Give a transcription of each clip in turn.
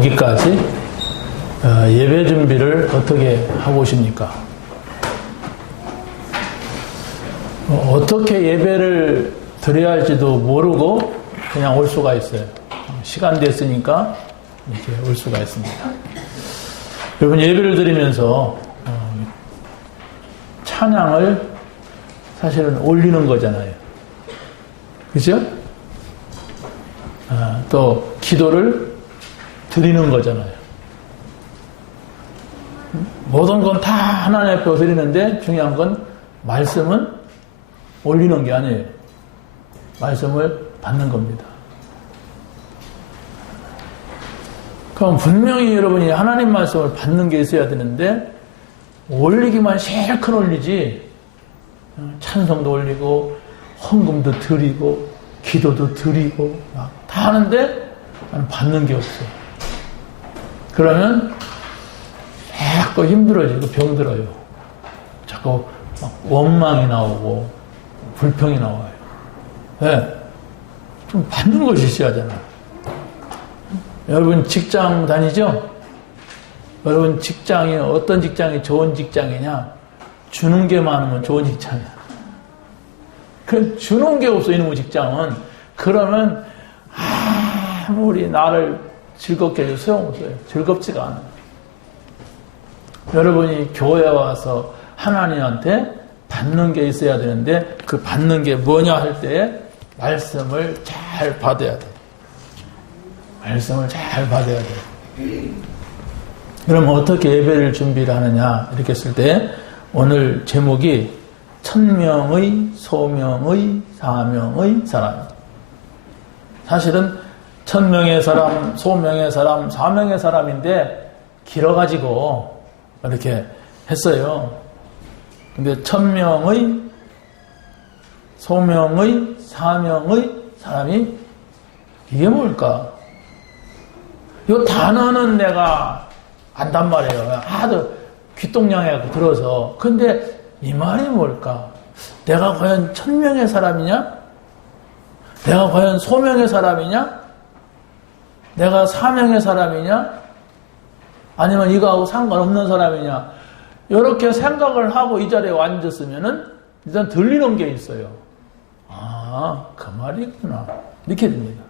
오기까지 예배 준비를 어떻게 하고 오십니까? 어떻게 예배를 드려야 할지도 모르고 그냥 올 수가 있어요. 시간 됐으니까 이렇게 올 수가 있습니다. 여러분, 예배를 드리면서 찬양을 사실은 올리는 거잖아요. 그죠? 또 기도를 드리는 거잖아요. 모든 건 다 하나님 앞에 드리는데 중요한 건 말씀은 올리는 게 아니에요. 말씀을 받는 겁니다. 그럼 분명히 여러분이 하나님 말씀을 받는 게 있어야 되는데 올리기만 실컷 올리지 찬송도 올리고 헌금도 드리고 기도도 드리고 막 다 하는데 받는 게 없어요. 그러면 자꾸 힘들어지고 병들어요. 자꾸 막 원망이 나오고 불평이 나와요. 네. 좀 받는 것이 있어야 하잖아요. 여러분 직장 다니죠? 여러분 직장이 어떤 직장이 좋은 직장이냐? 주는 게 많으면 좋은 직장이야. 그 주는 게 없어 이놈의 직장은. 그러면 아무리 나를 즐겁게 해도 소용없어요. 즐겁지가 않아요. 여러분이 교회에 와서 하나님한테 받는 게 있어야 되는데 그 받는 게 뭐냐 할 때 말씀을 잘 받아야 돼요. 말씀을 잘 받아야 돼요. 그럼 어떻게 예배를 준비를 하느냐 이렇게 했을 때 오늘 제목이 천명의 소명의 사명의 사람. 사실은 천명의 사람, 소명의 사람, 사명의 사람인데 길어가지고 이렇게 했어요. 근데 천명의 소명의 사명의 사람이 이게 뭘까? 이 단어는 내가 안단 말이에요. 하도 귀동냥해갖고 들어서. 근데 이 말이 뭘까? 내가 과연 천명의 사람이냐? 내가 과연 소명의 사람이냐? 내가 사명의 사람이냐? 아니면 이거하고 상관없는 사람이냐? 이렇게 생각을 하고 이 자리에 앉았으면은 일단 들리는 게 있어요. 아, 그 말이구나. 이렇게 됩니다.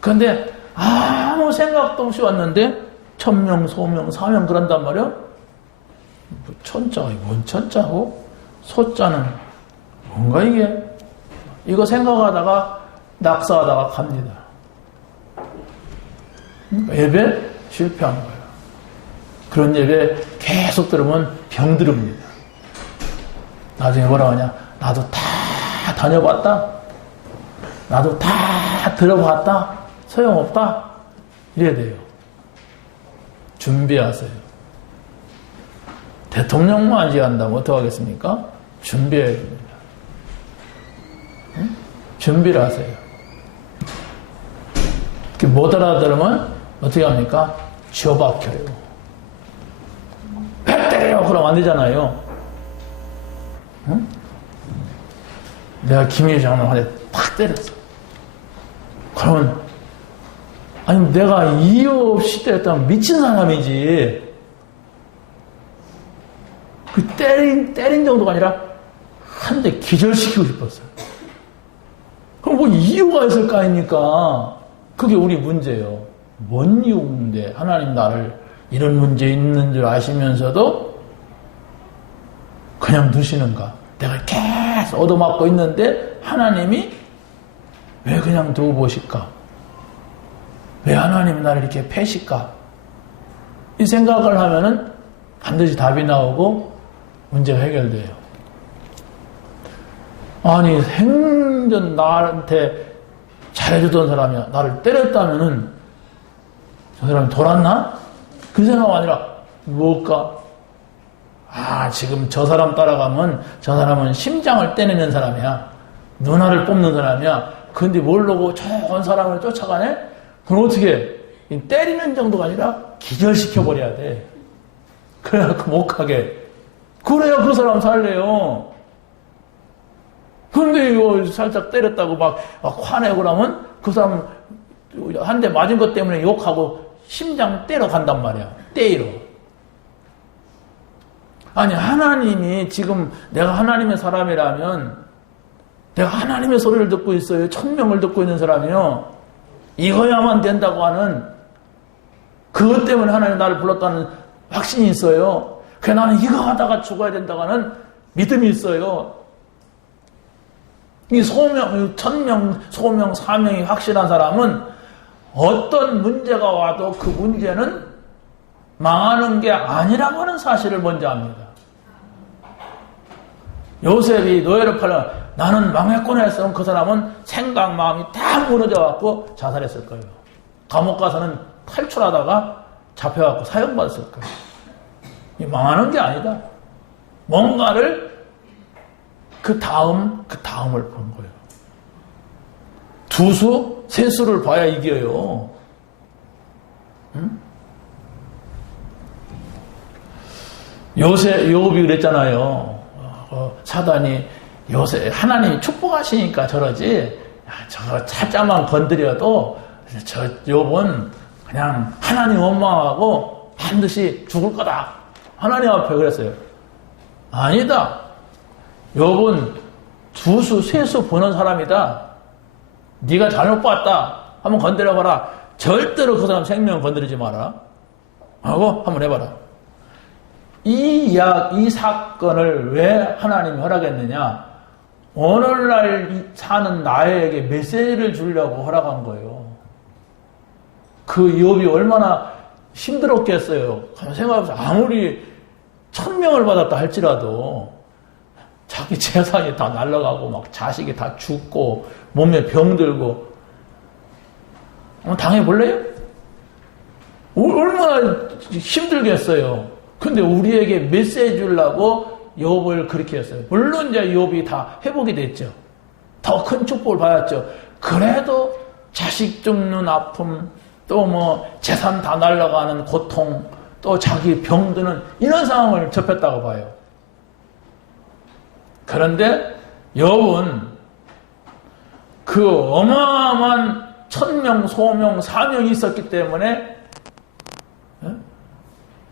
그런데 아무 생각도 없이 왔는데 천명, 소명, 사명 그런단 말이야? 뭐 천자가 뭔 천자고? 소자는 뭔가 이게? 이거 생각하다가 낙사하다가 갑니다. 예배 실패한 거예요. 그런 예배 계속 들으면 병들입니다. 나중에 뭐라고 하냐? 나도 다 다녀봤다. 나도 다 들어봤다. 소용없다. 이래야 돼요. 준비하세요. 대통령만 지한다면 어떡하겠습니까? 준비해야 됩니다. 응? 준비를 하세요. 못 알아들으면 어떻게 합니까? 쥐어박혀요. 왜 때려요? 그럼 안 되잖아요. 응? 내가 김일주 장관한테 팍 때렸어. 그러면 아니 내가 이유 없이 때렸다면 미친 사람이지. 그 때린 정도가 아니라 한 대 기절시키고 싶었어요. 그럼 뭐 이유가 있을 거 아닙니까? 그게 우리 문제예요. 뭔 이유인데 하나님 나를 이런 문제 있는 줄 아시면서도 그냥 두시는가? 내가 계속 얻어맞고 있는데 하나님이 왜 그냥 두고 보실까? 왜 하나님 나를 이렇게 패실까? 이 생각을 하면은 반드시 답이 나오고 문제가 해결돼요. 아니 생전 나한테 잘해주던 사람이야. 나를 때렸다면은 저 사람이 돌았나? 그 생각 아니라 뭘까? 아 지금 저 사람 따라가면 저 사람은 심장을 떼내는 사람이야. 누나를 뽑는 사람이야. 근데 모르고 저런 사람을 쫓아가네? 그럼 어떻게 때리는 정도가 아니라 기절시켜버려야 돼. 그래갖고 못 가게. 그래야 그 사람 살래요. 근데 이거 살짝 때렸다고 막 화내고 그러면 그 사람 한 대 맞은 것 때문에 욕하고 심장 때려 간단 말이야. 때려. 아니, 하나님이 지금 내가 하나님의 사람이라면, 내가 하나님의 소리를 듣고 있어요. 천명을 듣고 있는 사람이요. 이거야만 된다고 하는, 그것 때문에 하나님 나를 불렀다는 확신이 있어요. 그래, 나는 이거 하다가 죽어야 된다고 하는 믿음이 있어요. 이 천명, 소명, 사명이 확실한 사람은 어떤 문제가 와도 그 문제는 망하는 게 아니라고 하는 사실을 먼저 압니다. 요셉이 노예를 팔려 나는 망했구나 했으면 그 사람은 생각, 마음이 다 무너져갖고 자살했을 거예요. 감옥 가서는 탈출하다가 잡혀갖고 사형받았을 거예요. 이 망하는 게 아니다. 뭔가를 그 다음을 본 거예요. 두 수, 세 수를 봐야 이겨요. 응? 요셉이 그랬잖아요. 사단이 하나님이 축복하시니까 저러지. 저 살짝만 건드려도 저 욥은 그냥 하나님 원망하고 반드시 죽을 거다. 하나님 앞에 그랬어요. 아니다. 욥은 두 수, 세 수 보는 사람이다. 네가 잘못 봤다. 한번 건드려봐라. 절대로 그 사람 생명 건드리지 마라. 하고 한번 해봐라. 이 사건을 왜 하나님이 허락했느냐? 오늘날 사는 나에게 메시지를 주려고 허락한 거예요. 그 욥이 얼마나 힘들었겠어요. 생각해보세요. 아무리 1000명을 받았다 할지라도 자기 재산이 다 날아가고 막 자식이 다 죽고 몸에 병들고 한번 당해볼래요? 얼마나 힘들겠어요. 근데 우리에게 메시지 주려고 욥을 그렇게 했어요. 물론 이제 욥이 다 회복이 됐죠. 더 큰 축복을 받았죠. 그래도 자식 죽는 아픔, 또 뭐 재산 다 날아가는 고통, 또 자기 병드는 이런 상황을 접했다고 봐요. 그런데 욥은 그 어마어마한 천명, 소명, 사명이 있었기 때문에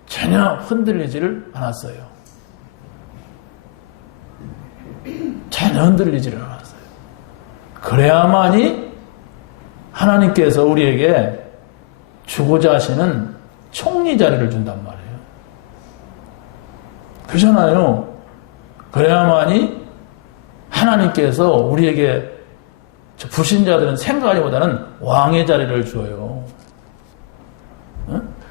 전혀 흔들리지를 않았어요. 전혀 흔들리지를 않았어요. 그래야만이 하나님께서 우리에게 주고자 하시는 총리 자리를 준단 말이에요. 그렇잖아요. 그래야만이 하나님께서 우리에게 불신자들은 생각하기보다는 왕의 자리를 줘요.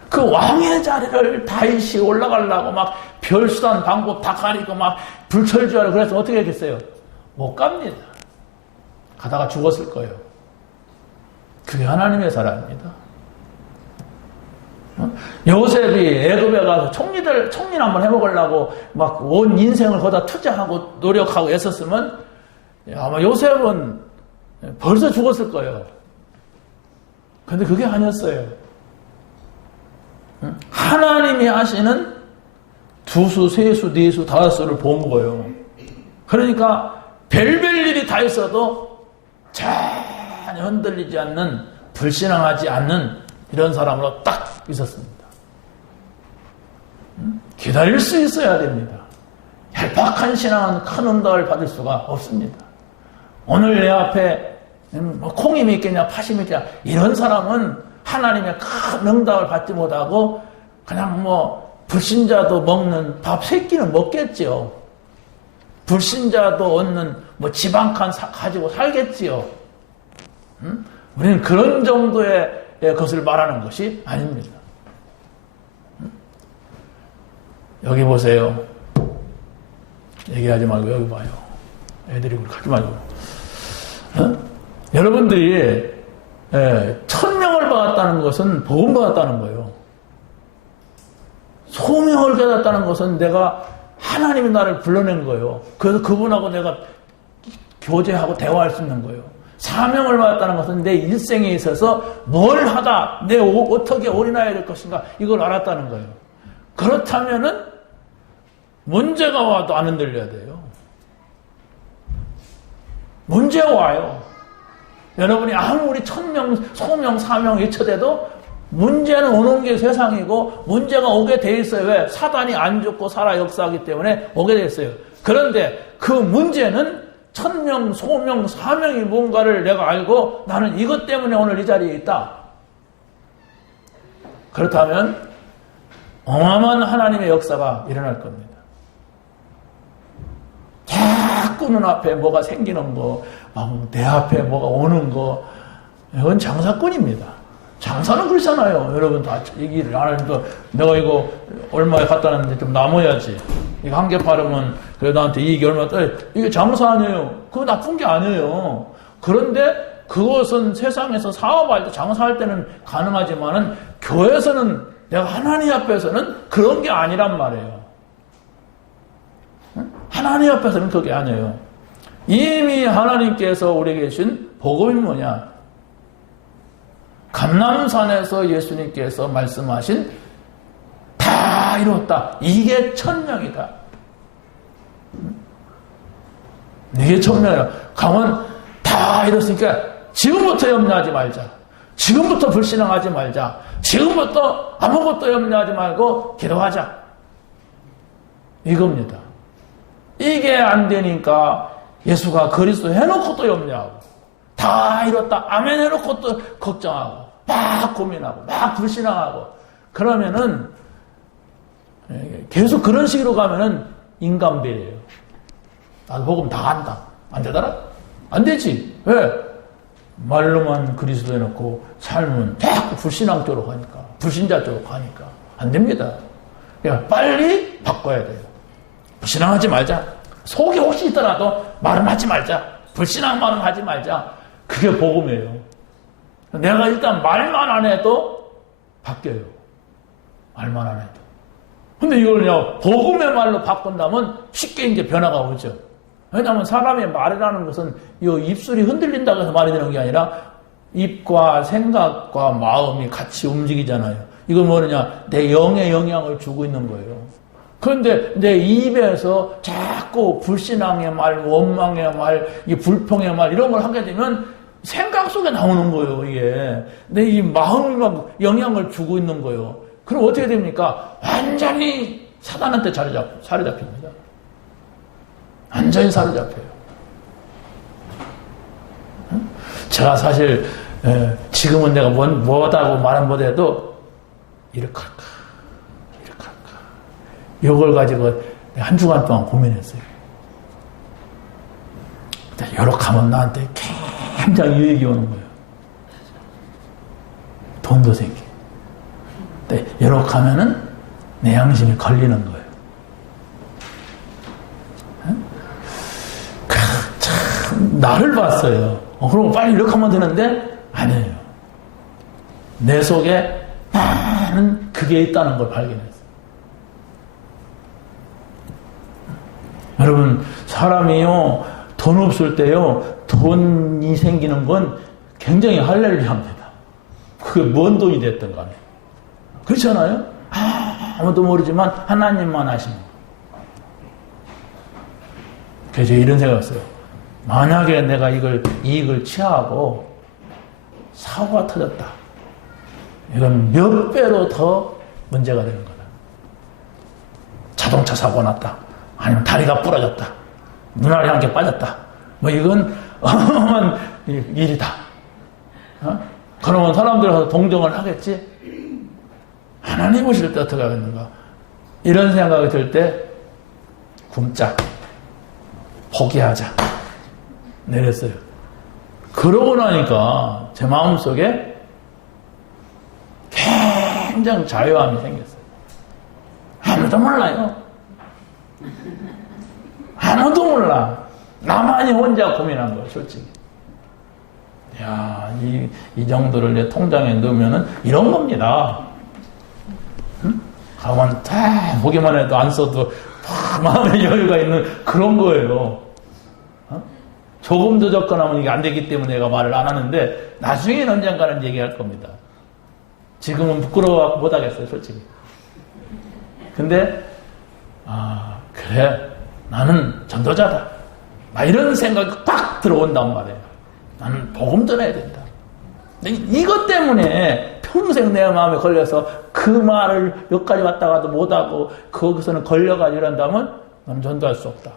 그 왕의 자리를 다윗이 올라가려고 막 별수단 방법 다 가리고 막 불철주야를 그래서 어떻게 했겠어요? 못 갑니다. 가다가 죽었을 거예요. 그게 하나님의 사람입니다. 요셉이 애굽에 가서 총리를 한번 해먹으려고 막 온 인생을 거기다 투자하고 노력하고 애썼으면 아마 요셉은 벌써 죽었을 거예요. 근데 그게 아니었어요. 하나님이 하시는 두 수, 세 수, 네 수, 다섯 수를 본 거예요. 그러니까 별별 일이 다 있어도 전혀 흔들리지 않는, 불신앙하지 않는 이런 사람으로 딱 있었습니다. 기다릴 수 있어야 됩니다. 얄팍한 신앙은 큰 응답을 받을 수가 없습니다. 오늘 내 앞에 콩이 믿겠냐 팥이 믿겠냐 이런 사람은 하나님의 큰 응답을 받지 못하고 그냥 불신자도 먹는 밥 3끼는 먹겠지요. 불신자도 얻는 집 한 칸 가지고 살겠지요. 우리는 그런 정도의 것을 말하는 것이 아닙니다. 여기 보세요. 얘기하지 말고 여기 봐요. 애들이 가지 말고. 여러분들이 1000명을 받았다는 것은 복음 받았다는 거예요. 소명을 받았다는 것은 내가 하나님이 나를 불러낸 거예요. 그래서 그분하고 내가 교제하고 대화할 수 있는 거예요. 사명을 받았다는 것은 내 일생에 있어서 뭘 하다, 어떻게 올인해야 될 것인가 이걸 알았다는 거예요. 그렇다면은 문제가 와도 안 흔들려야 돼요. 문제가 와요. 여러분이 아무리 1000명, 소명, 사명 외쳐대도 문제는 오는 게 세상이고 문제가 오게 돼 있어요. 왜? 사단이 안 죽고 살아 역사하기 때문에 오게 돼 있어요. 그런데 그 문제는 천명, 소명, 사명이 뭔가를 내가 알고 나는 이것 때문에 오늘 이 자리에 있다. 그렇다면 어마어마한 하나님의 역사가 일어날 겁니다. 자꾸 눈앞에 뭐가 생기는 거, 막 내 앞에 뭐가 오는 거, 이건 장사꾼입니다. 장사는 그렇잖아요. 여러분 다 얘기를 안 해도 내가 이거 얼마에 갖다 놨는데 좀 남아야지. 이거 한 개 팔으면 그래 나한테 이익이 얼마 떠. 이게 장사 아니에요. 그거 나쁜 게 아니에요. 그런데 그것은 세상에서 사업할 때 장사할 때는 가능하지만은 교회에서는 내가 하나님 앞에서는 그런 게 아니란 말이에요. 하나님 앞에서는 그게 아니에요. 이미 하나님께서 우리에게 주신 복음이 뭐냐? 감람산에서 예수님께서 말씀하신 다 이뤘다. 이게 천명이다. 이게 천명이다. 가면 다 이뤘으니까 지금부터 염려하지 말자. 지금부터 불신앙하지 말자. 지금부터 아무것도 염려하지 말고 기도하자. 이겁니다. 이게 안 되니까 예수가 그리스도 해놓고 또 염려하고 다 이뤘다. 아멘 해놓고 또 걱정하고 막 고민하고 막 불신앙하고 그러면은 계속 그런 식으로 가면은 인간배예요. 나도 복음 다 안다. 안 되더라? 안 되지. 왜? 말로만 그리스도 해놓고 삶은 자꾸 불신앙 쪽으로 가니까 불신자 쪽으로 가니까 안 됩니다. 그러니까 빨리 바꿔야 돼요. 불신앙하지 말자. 속에 혹시 있더라도 말은 하지 말자. 불신앙 말은 하지 말자. 그게 복음이에요. 내가 일단 말만 안 해도 바뀌어요. 말만 안 해도. 근데 이걸 그냥 복음의 말로 바꾼다면 쉽게 이제 변화가 오죠. 왜냐하면 사람의 말이라는 것은 이 입술이 흔들린다고 해서 말이 되는 게 아니라 입과 생각과 마음이 같이 움직이잖아요. 이건 뭐냐? 내 영에 영향을 주고 있는 거예요. 그런데 내 입에서 자꾸 불신앙의 말, 원망의 말, 이 불평의 말 이런 걸 하게 되면 생각 속에 나오는 거예요. 이게 내 이 마음이 막 영향을 주고 있는 거예요. 그럼 어떻게 됩니까? 완전히 사단한테 사로잡힙니다. 완전히 사로잡혀요. 제가 사실 지금은 내가 뭐다고 말은 못해도 이렇게 할까 이렇게 할까 이걸 가지고 한 주간 동안 고민했어요. 이렇게 하면 나한테 굉장히 유익이 오는 거예요. 돈도 생기고. 근데 이렇게 하면은 내 양심이 걸리는 거예요. 참 나를 봤어요. 그럼 빨리 이렇게 하면 되는데 아니에요. 내 속에 많은 그게 있다는 걸 발견했어요. 여러분 사람이요 돈 없을 때요 돈이 생기는 건 굉장히 할렐루야입니다. 그게 뭔 돈이 됐든 간에 그렇잖아요? 아무도 모르지만 하나님만 아시는 거예요. 그래서 이런 생각을 했어요. 만약에 내가 이익을 취하고 사고가 터졌다. 이건 몇 배로 더 문제가 되는 거다. 자동차 사고 났다. 아니면 다리가 부러졌다. 눈알이 한 개 빠졌다. 뭐 이건 어마어마한 일이다. 그러면 사람들이 가서 동정을 하겠지? 하나님 오실 때 어떻게 하겠는가? 이런 생각이 들 때 굶자. 포기하자. 내렸어요. 그러고 나니까 제 마음속에 굉장히 자유함이 생겼어요. 아무도 몰라요. 아무도 몰라. 나만이 혼자 고민한 거예요, 솔직히. 야, 이 정도를 내 통장에 넣으면은 이런 겁니다. 응? 가만 다 보기만 해도 안 써도 마음의 여유가 있는 그런 거예요. 어? 조금 더 접근하면 이게 안 되기 때문에 내가 말을 안 하는데 나중에는 언젠가는 얘기할 겁니다. 지금은 부끄러워 못 하겠어요, 솔직히. 근데 그래 나는 전도자다. 막 이런 생각이 팍 들어온단 말이에요. 나는 복음 전해야 된다. 이것 때문에 평생 내 마음에 걸려서 그 말을 여기까지 왔다가도 못하고 거기서는 걸려가지고 이런다면 나는 전도할 수 없다.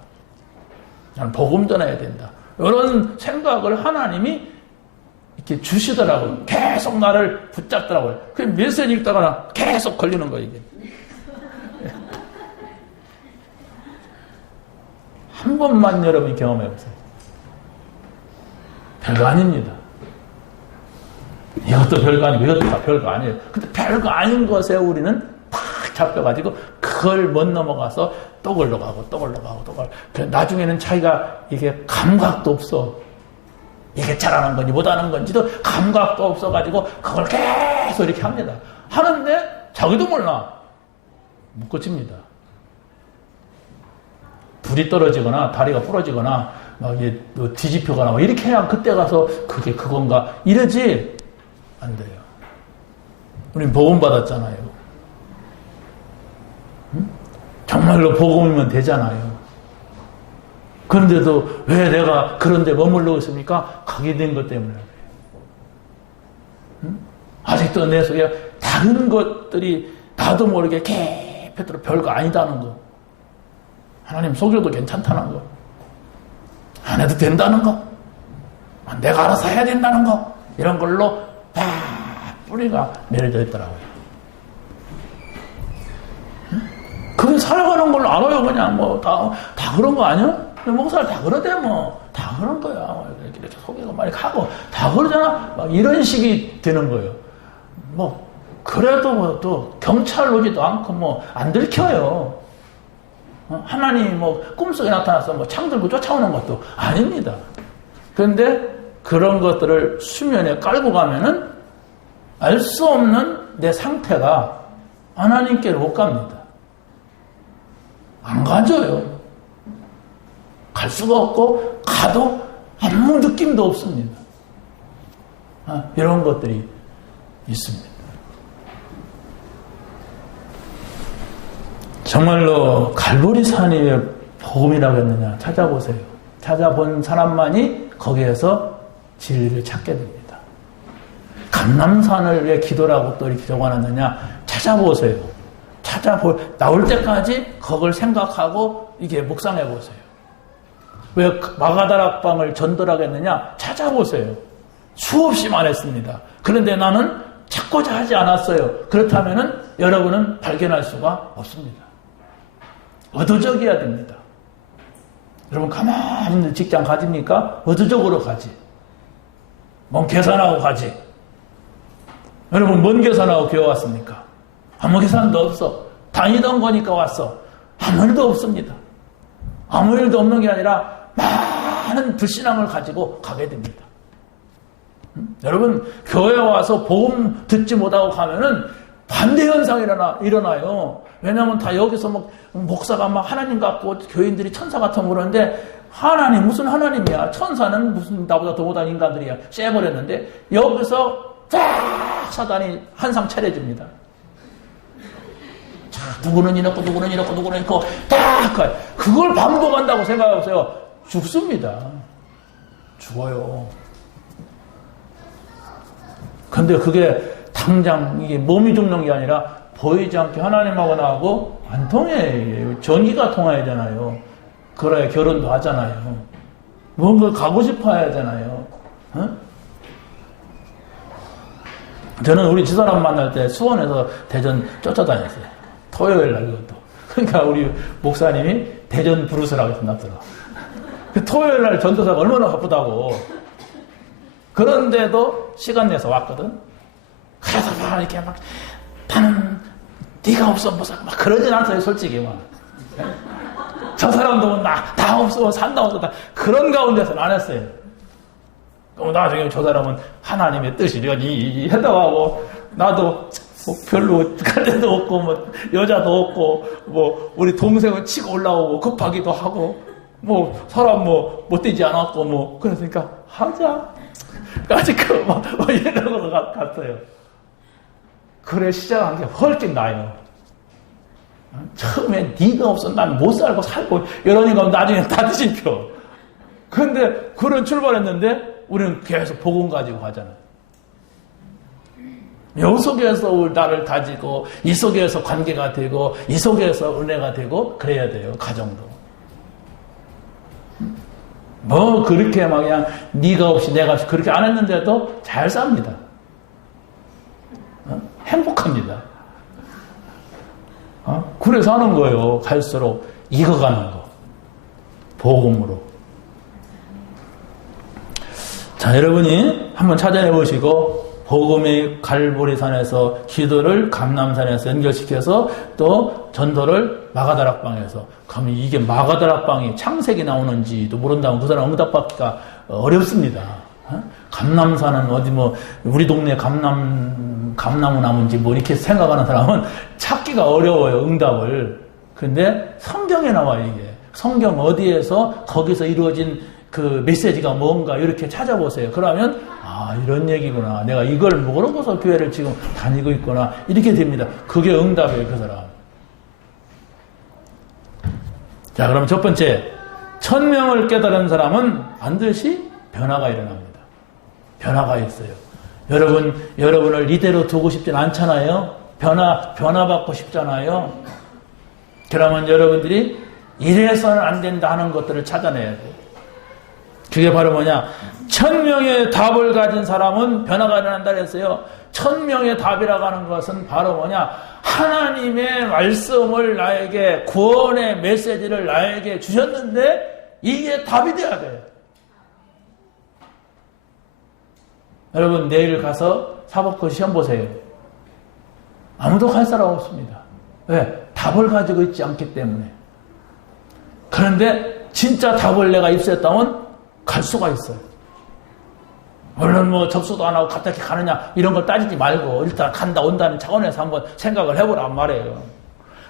나는 복음 전해야 된다. 이런 생각을 하나님이 이렇게 주시더라고요. 계속 나를 붙잡더라고요. 그 메시지 읽다가 계속 걸리는 거예요, 이게. 한 번만 여러분이 경험해보세요. 별거 아닙니다. 이것도 별거 아니고 이것도 다 별거 아니에요. 근데 별거 아닌 것에 우리는 팍 잡혀가지고 그걸 못 넘어가서 또 걸러가고 또 걸러가고 또 걸러. 나중에는 자기가 이게 감각도 없어. 이게 잘하는 건지 못하는 건지도 감각도 없어가지고 그걸 계속 이렇게 합니다. 하는데 자기도 몰라. 못 고칩니다. 불이 떨어지거나 다리가 부러지거나 막 이게 뒤집혀가나 막 이렇게 해야 그때 가서 그게 그건가 이러지 안 돼요. 우린 복음 받았잖아요. 응? 정말로 복음이면 되잖아요. 그런데도 왜 내가 그런데 머물러 있습니까? 가게 된 것 때문에. 응? 아직도 내 속에 다른 것들이 나도 모르게 개패도록 별거 아니다는 거. 하나님 속여도 괜찮다는 거. 안 해도 된다는 거. 내가 알아서 해야 된다는 거. 이런 걸로 다 뿌리가 내려져 있더라고요. 응? 그게 살아가는 걸 알아요. 그냥 뭐 다 그런 거 아니야? 목사를 다 그러대 뭐. 다 그런 거야. 이렇게 속이고 많이 가고 다 그러잖아. 막 이런 식이 되는 거예요. 뭐 그래도 뭐 또 경찰 오지도 않고 뭐 안 들켜요. 하나님 뭐 꿈속에 나타나서 뭐 창 들고 쫓아오는 것도 아닙니다. 그런데 그런 것들을 수면에 깔고 가면은 알 수 없는 내 상태가 하나님께로 못 갑니다. 안 가져요. 갈 수가 없고 가도 아무 느낌도 없습니다. 이런 것들이 있습니다. 정말로 갈보리산이 왜 복음이라고 했느냐 찾아보세요. 찾아본 사람만이 거기에서 진리를 찾게 됩니다. 감람산을 왜 기도라고 또 이렇게 적어놨느냐 찾아보세요. 나올 때까지 그걸 생각하고 이게 묵상해 보세요. 왜 마가다락방을 전도라고 했느냐 찾아보세요. 수없이 말했습니다. 그런데 나는 찾고자 하지 않았어요. 그렇다면 여러분은 발견할 수가 없습니다. 의도적이어야 됩니다. 여러분 가만히 있는 직장 가집니까? 의도적으로 가지. 뭔 계산하고 가지. 여러분 뭔 계산하고 교회 왔습니까? 아무 계산도 없어. 다니던 거니까 왔어. 아무 일도 없습니다. 아무 일도 없는 게 아니라 많은 불신앙을 가지고 가게 됩니다. 여러분 교회 와서 복음 듣지 못하고 가면은 반대 현상이 일어나요. 왜냐하면 다 여기서 막 목사가 막 하나님 같고 교인들이 천사 같은 그러는데 하나님 무슨 하나님이야. 천사는 무슨 나보다 더 못한 인간들이야. 쎄버렸는데 여기서 쫙 사단이 한상 차려집니다. 자, 누구는 이렇고 누구는 이렇고 누구는 이렇고 딱 그걸 반복한다고 생각해보세요. 죽습니다. 죽어요. 근데 그게 당장 이게 몸이 죽는 게 아니라 보이지 않게 하나님하고 나하고 안 통해. 전기가 통해야 되잖아요. 그래야 결혼도 하잖아요. 뭔가 가고 싶어 해야 하잖아요. 어? 저는 우리 집사람 만날 때 수원에서 대전 쫓아다녔어요. 토요일 날 그것도. 그러니까 우리 목사님이 대전 부르스라고 해서 놨더라. 그 토요일 날 전도사가 얼마나 바쁘다고. 그런데도 시간 내서 왔거든. 그래서 막 이렇게 막 나는 네가 없어 뭐 막 그러진 않아요 솔직히 막. 저 사람도 나 없어 산다 없어 그런 가운데서는 안 했어요. 그럼 나중에 저 사람은 하나님의 뜻이려니 했다고 나도 뭐 별로 갈 데도 없고 뭐 여자도 없고 뭐 우리 동생은 치고 올라오고 급하기도 하고 뭐 사람 뭐 못되지 않았고 뭐 그러니까 하자. 아직 뭐 이러고 갔어요. 그래 시작한 게 훨씬 나아요. 처음에 네가 없어 난 못 살고 이러니까 나중에 다 뒤집혀. 그런데 그런 출발했는데 우리는 계속 복음 가지고 가잖아요. 이 속에서 나를 다지고, 이 속에서 관계가 되고, 이 속에서 은혜가 되고, 그래야 돼요, 가정도. 뭐, 그렇게 막 그냥, 네가 없이 내가 없이 그렇게 안 했는데도 잘 삽니다. 행복합니다. 그래서 하는 거예요. 갈수록 익어가는 거. 복음으로. 자, 여러분이 한번 찾아내 보시고, 복음의 갈보리산에서 기도를 감람산에서 연결시켜서 또 전도를 마가다락방에서, 그러면 이게 마가다락방이 창세기 나오는지도 모른다면 그 사람 응답받기가 어렵습니다. 감람산은 어디 뭐 우리 동네 감나무 나무인지 뭐 이렇게 생각하는 사람은 찾기가 어려워요, 응답을. 근데 성경에 나와요, 이게. 성경 어디에서 거기서 이루어진 그 메시지가 뭔가 이렇게 찾아보세요. 그러면 이런 얘기구나. 내가 이걸 모르고서 교회를 지금 다니고 있구나. 이렇게 됩니다. 그게 응답이에요, 그 사람. 자, 그럼 첫 번째, 천명을 깨달은 사람은 반드시 변화가 일어납니다. 변화가 있어요. 여러분을 이대로 두고 싶진 않잖아요. 변화받고 싶잖아요. 그러면 여러분들이 이래서는 안 된다 하는 것들을 찾아내야 돼요. 그게 바로 뭐냐? 1000명의 답을 가진 사람은 변화가 일어난다 그랬어요. 1000명의 답이라고 하는 것은 바로 뭐냐? 하나님의 말씀을 나에게, 구원의 메시지를 나에게 주셨는데 이게 답이 돼야 돼요. 여러분, 내일 가서 사법고 시험 보세요. 아무도 갈 사람 없습니다. 왜? 답을 가지고 있지 않기 때문에. 그런데 진짜 답을 내가 입수했다면 갈 수가 있어요. 물론 뭐 접수도 안 하고 갑자기 가느냐 이런 걸 따지지 말고 일단 간다 온다는 차원에서 한번 생각을 해보란 말이에요.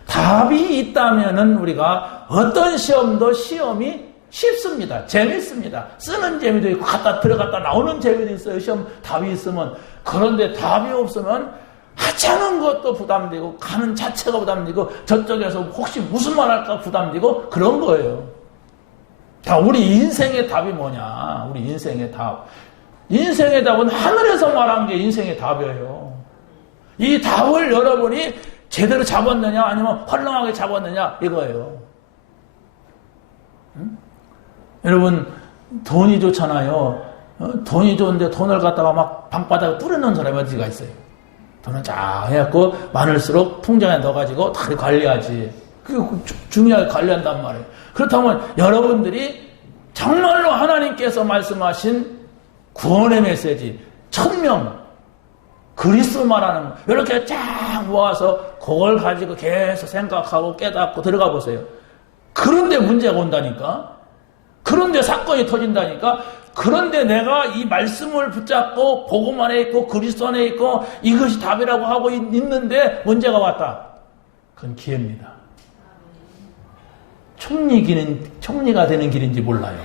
답이 있다면은 우리가 어떤 시험이 쉽습니다. 재밌습니다. 쓰는 재미도 있고 갔다 들어갔다 나오는 재미도 있어요. 시험 답이 있으면. 그런데 답이 없으면 하찮은 것도 부담되고 가는 자체가 부담되고 저쪽에서 혹시 무슨 말 할까 부담되고 그런 거예요. 자, 우리 인생의 답이 뭐냐? 우리 인생의 답. 인생의 답은 하늘에서 말한 게 인생의 답이에요. 이 답을 여러분이 제대로 잡았느냐 아니면 헐렁하게 잡았느냐 이거예요. 응? 여러분 돈이 좋잖아요. 돈이 좋은데 돈을 갖다가 막 방바닥에 뿌려놓은 사람이 어디가 있어요. 돈은 쫙 해갖고 많을수록 통장에 넣어가지고 다 관리하지. 그게 중요하게 관리한단 말이에요. 그렇다면 여러분들이 정말로 하나님께서 말씀하신 구원의 메시지 1000명 그리스도 말하는 거 이렇게 쫙 모아서 그걸 가지고 계속 생각하고 깨닫고 들어가 보세요. 그런데 문제가 온다니까. 그런데 사건이 터진다니까. 그런데 내가 이 말씀을 붙잡고 복음 안에 있고 그리스도 안에 있고 이것이 답이라고 하고 있는데 문제가 왔다. 그건 기회입니다. 총리가 되는 길인지 몰라요.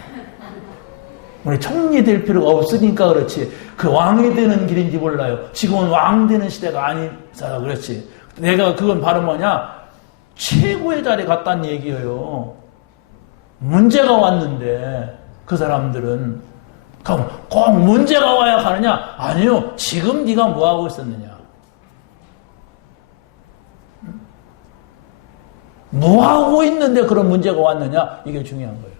우리 총리 될 필요가 없으니까 그렇지. 그 왕이 되는 길인지 몰라요. 지금은 왕 되는 시대가 아니라 그렇지. 내가 그건 바로 뭐냐? 최고의 자리에 갔다는 얘기예요. 문제가 왔는데 그 사람들은 그럼 꼭 문제가 와야 가느냐? 아니요. 지금 네가 뭐하고 있었느냐? 뭐하고 있는데 그런 문제가 왔느냐? 이게 중요한 거예요.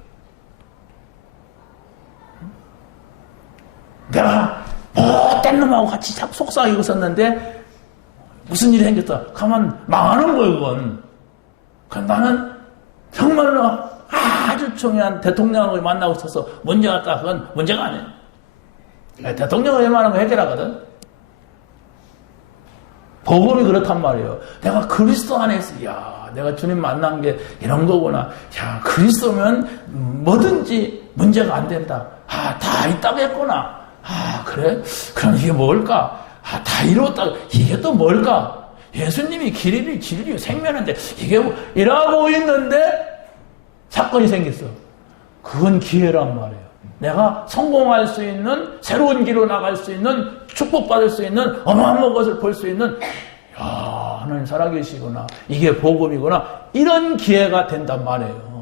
내가 못된 놈하고 같이 속삭이고 있었는데 무슨 일이 생겼다. 가만 망하는 거예요, 그건. 나는 정말로 아주 중요한 대통령을 만나고 있어서 문제가 왔다. 그건 문제가 아니에요. 대통령을 웬만한 거 해결하거든. 복음이 그렇단 말이에요. 내가 그리스도 안에 있어. 이야, 내가 주님 만난 게 이런 거구나. 야, 그리스도면 뭐든지 문제가 안 된다. 다 있다고 했구나. 그래? 그럼 이게 뭘까? 다 이루었다. 이게 또 뭘까? 예수님이 길이요 생명인데 이게 뭐 이러고 있는데 사건이 생겼어. 그건 기회란 말이에요. 내가 성공할 수 있는 새로운 길로 나갈 수 있는 축복받을 수 있는 어마어마한 것을 볼 수 있는 하나님 살아계시구나. 이게 복음이구나. 이런 기회가 된단 말이에요.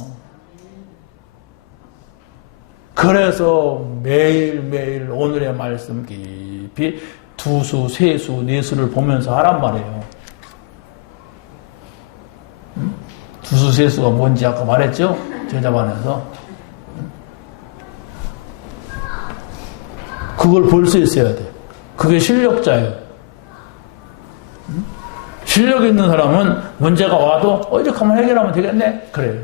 그래서 매일매일 오늘의 말씀 깊이 두수, 세수, 네수를 보면서 하란 말이에요. 두수, 세수가 뭔지 아까 말했죠? 제자반에서. 그걸 볼 수 있어야 돼. 그게 실력자예요. 실력 있는 사람은 문제가 와도 이렇게 하면 해결하면 되겠네? 그래요.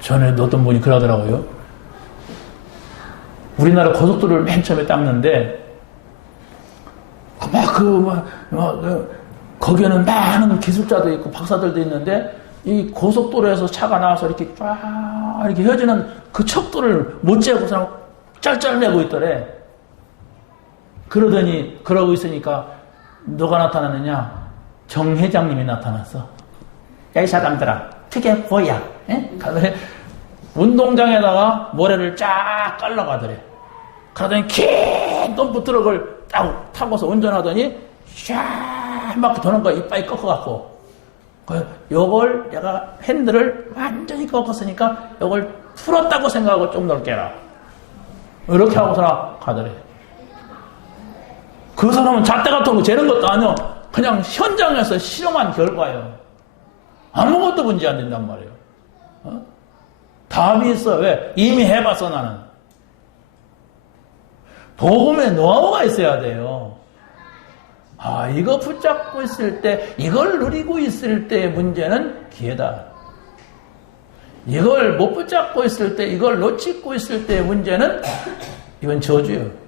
전에도 어떤 분이 그러더라고요. 우리나라 고속도로를 맨 처음에 닦는데 거기에는 많은 기술자도 있고 박사들도 있는데 이 고속도로에서 차가 나와서 이렇게 쫙 이렇게 헤어지는 그 척도를 못 재고서 짤짤매고 있더래. 그러고 있으니까 누가 나타났느냐? 정 회장님이 나타났어. 야, 이 사람들아, 그게 뭐야? 그러더니 운동장에다가 모래를 쫙 깔러가더래. 그러더니 긴 덤프 트럭을 딱 타고서 운전하더니 쫙 막 도는 거야. 이빨이 꺾어갖고. 요걸 내가 핸들을 완전히 꺾었으니까 요걸 풀었다고 생각하고 좀 넓게 해라. 이렇게 하고서 가더래. 그 사람은 잣대 같은 거 재는 것도 아니요. 그냥 현장에서 실험한 결과예요. 아무것도 문제 안 된단 말이에요. 답이 있어. 왜? 이미 해봤어, 나는. 복음에 노하우가 있어야 돼요. 이거 붙잡고 있을 때, 이걸 누리고 있을 때의 문제는 기회다. 이걸 못 붙잡고 있을 때, 이걸 놓치고 있을 때의 문제는 이건 저주예요.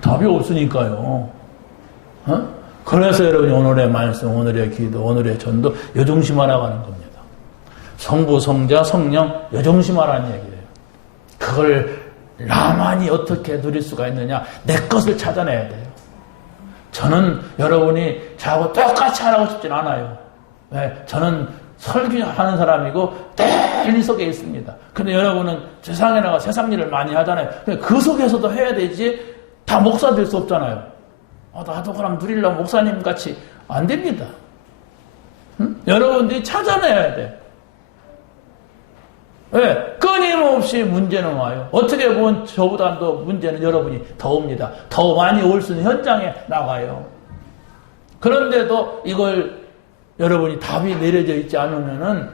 답이 없으니까요. 그래서 여러분이 오늘의 말씀, 오늘의 기도, 오늘의 전도 여중심하라고 하는 겁니다. 성부, 성자, 성령 여중심하라는 얘기예요. 그걸 나만이 어떻게 누릴 수가 있느냐? 내 것을 찾아내야 돼요. 저는 여러분이 저하고 똑같이 하라고 싶진 않아요. 네, 저는 설교하는 사람이고 늘 이 속에 있습니다. 근데 여러분은 세상에 나가 세상 일을 많이 하잖아요. 그 속에서도 해야 되지 다 목사 될 수 없잖아요. 나도 그럼 누리려면 목사님 같이 안 됩니다. 여러분들이 찾아내야 돼. 왜? 끊임없이 문제는 와요. 어떻게 보면 저보다 더 문제는 여러분이 더 옵니다. 더 많이 올 수 있는 현장에 나가요. 그런데도 이걸 여러분이 답이 내려져 있지 않으면은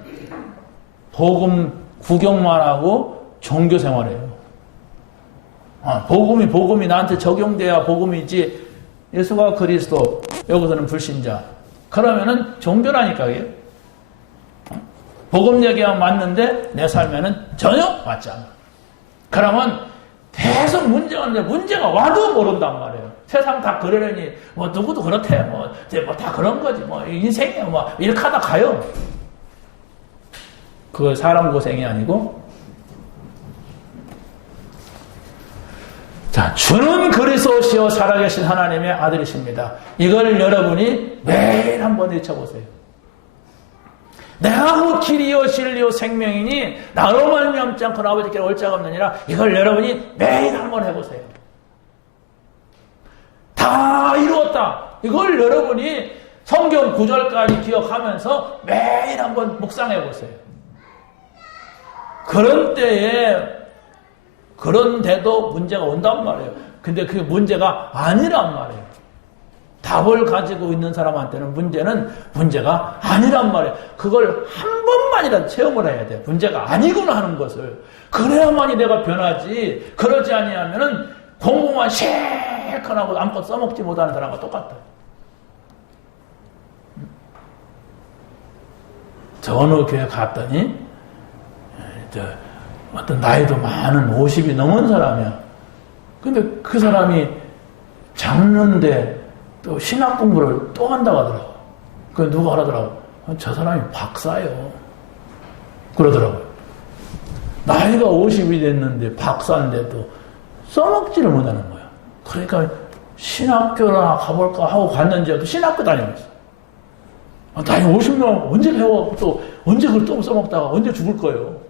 복음 구경만 하고 종교 생활해요. 복음이 나한테 적용돼야 복음이지. 예수가 그리스도, 여기서는 불신자. 그러면은 종교라니까, 이게. 복음 얘기가 맞는데 내 삶에는 전혀 맞지 않아. 그러면 계속 문제가 있는데 문제가 와도 모른단 말이에요. 세상 다 그러려니 누구도 그렇대. 다 그런 거지. 인생이야. 이렇게 하다 가요. 그거 사람 고생이 아니고. 자, 주는 그리스도시요 살아계신 하나님의 아들이십니다. 이걸 여러분이 매일 한번 외쳐보세요. 내가 곧 길이요 진리요 생명이니 나로 말미암지 않고 아버지께로 올 자가 없느니라. 이걸 여러분이 매일 한번 해보세요. 다 이루었다. 이걸 여러분이 성경 구절까지 기억하면서 매일 한번 묵상해보세요. 그런데도 문제가 온단 말이에요. 근데 그게 문제가 아니란 말이에요. 답을 가지고 있는 사람한테는 문제가 아니란 말이에요. 그걸 한 번만이라도 체험을 해야 돼요. 문제가 아니구나 하는 것을. 그래야만이 내가 변하지. 그러지 아니하면은 공부만 실컷하고 아무것도 써먹지 못하는 사람과 똑같아요. 저 어느 교회 갔더니 어떤 나이도 많은 50이 넘은 사람이야. 근데 그 사람이 장로인데 또 신학 공부를 또 한다고 하더라고. 그 누가 하더라고. 저 사람이 박사예요. 그러더라고요. 나이가 50이 됐는데 박사인데도 써먹지를 못하는 거야. 그러니까 신학교나 가볼까 하고 갔는지도 신학교 다니면서. 나이 50년 언제 배워? 또 언제 그걸 또 써먹다가 언제 죽을 거예요?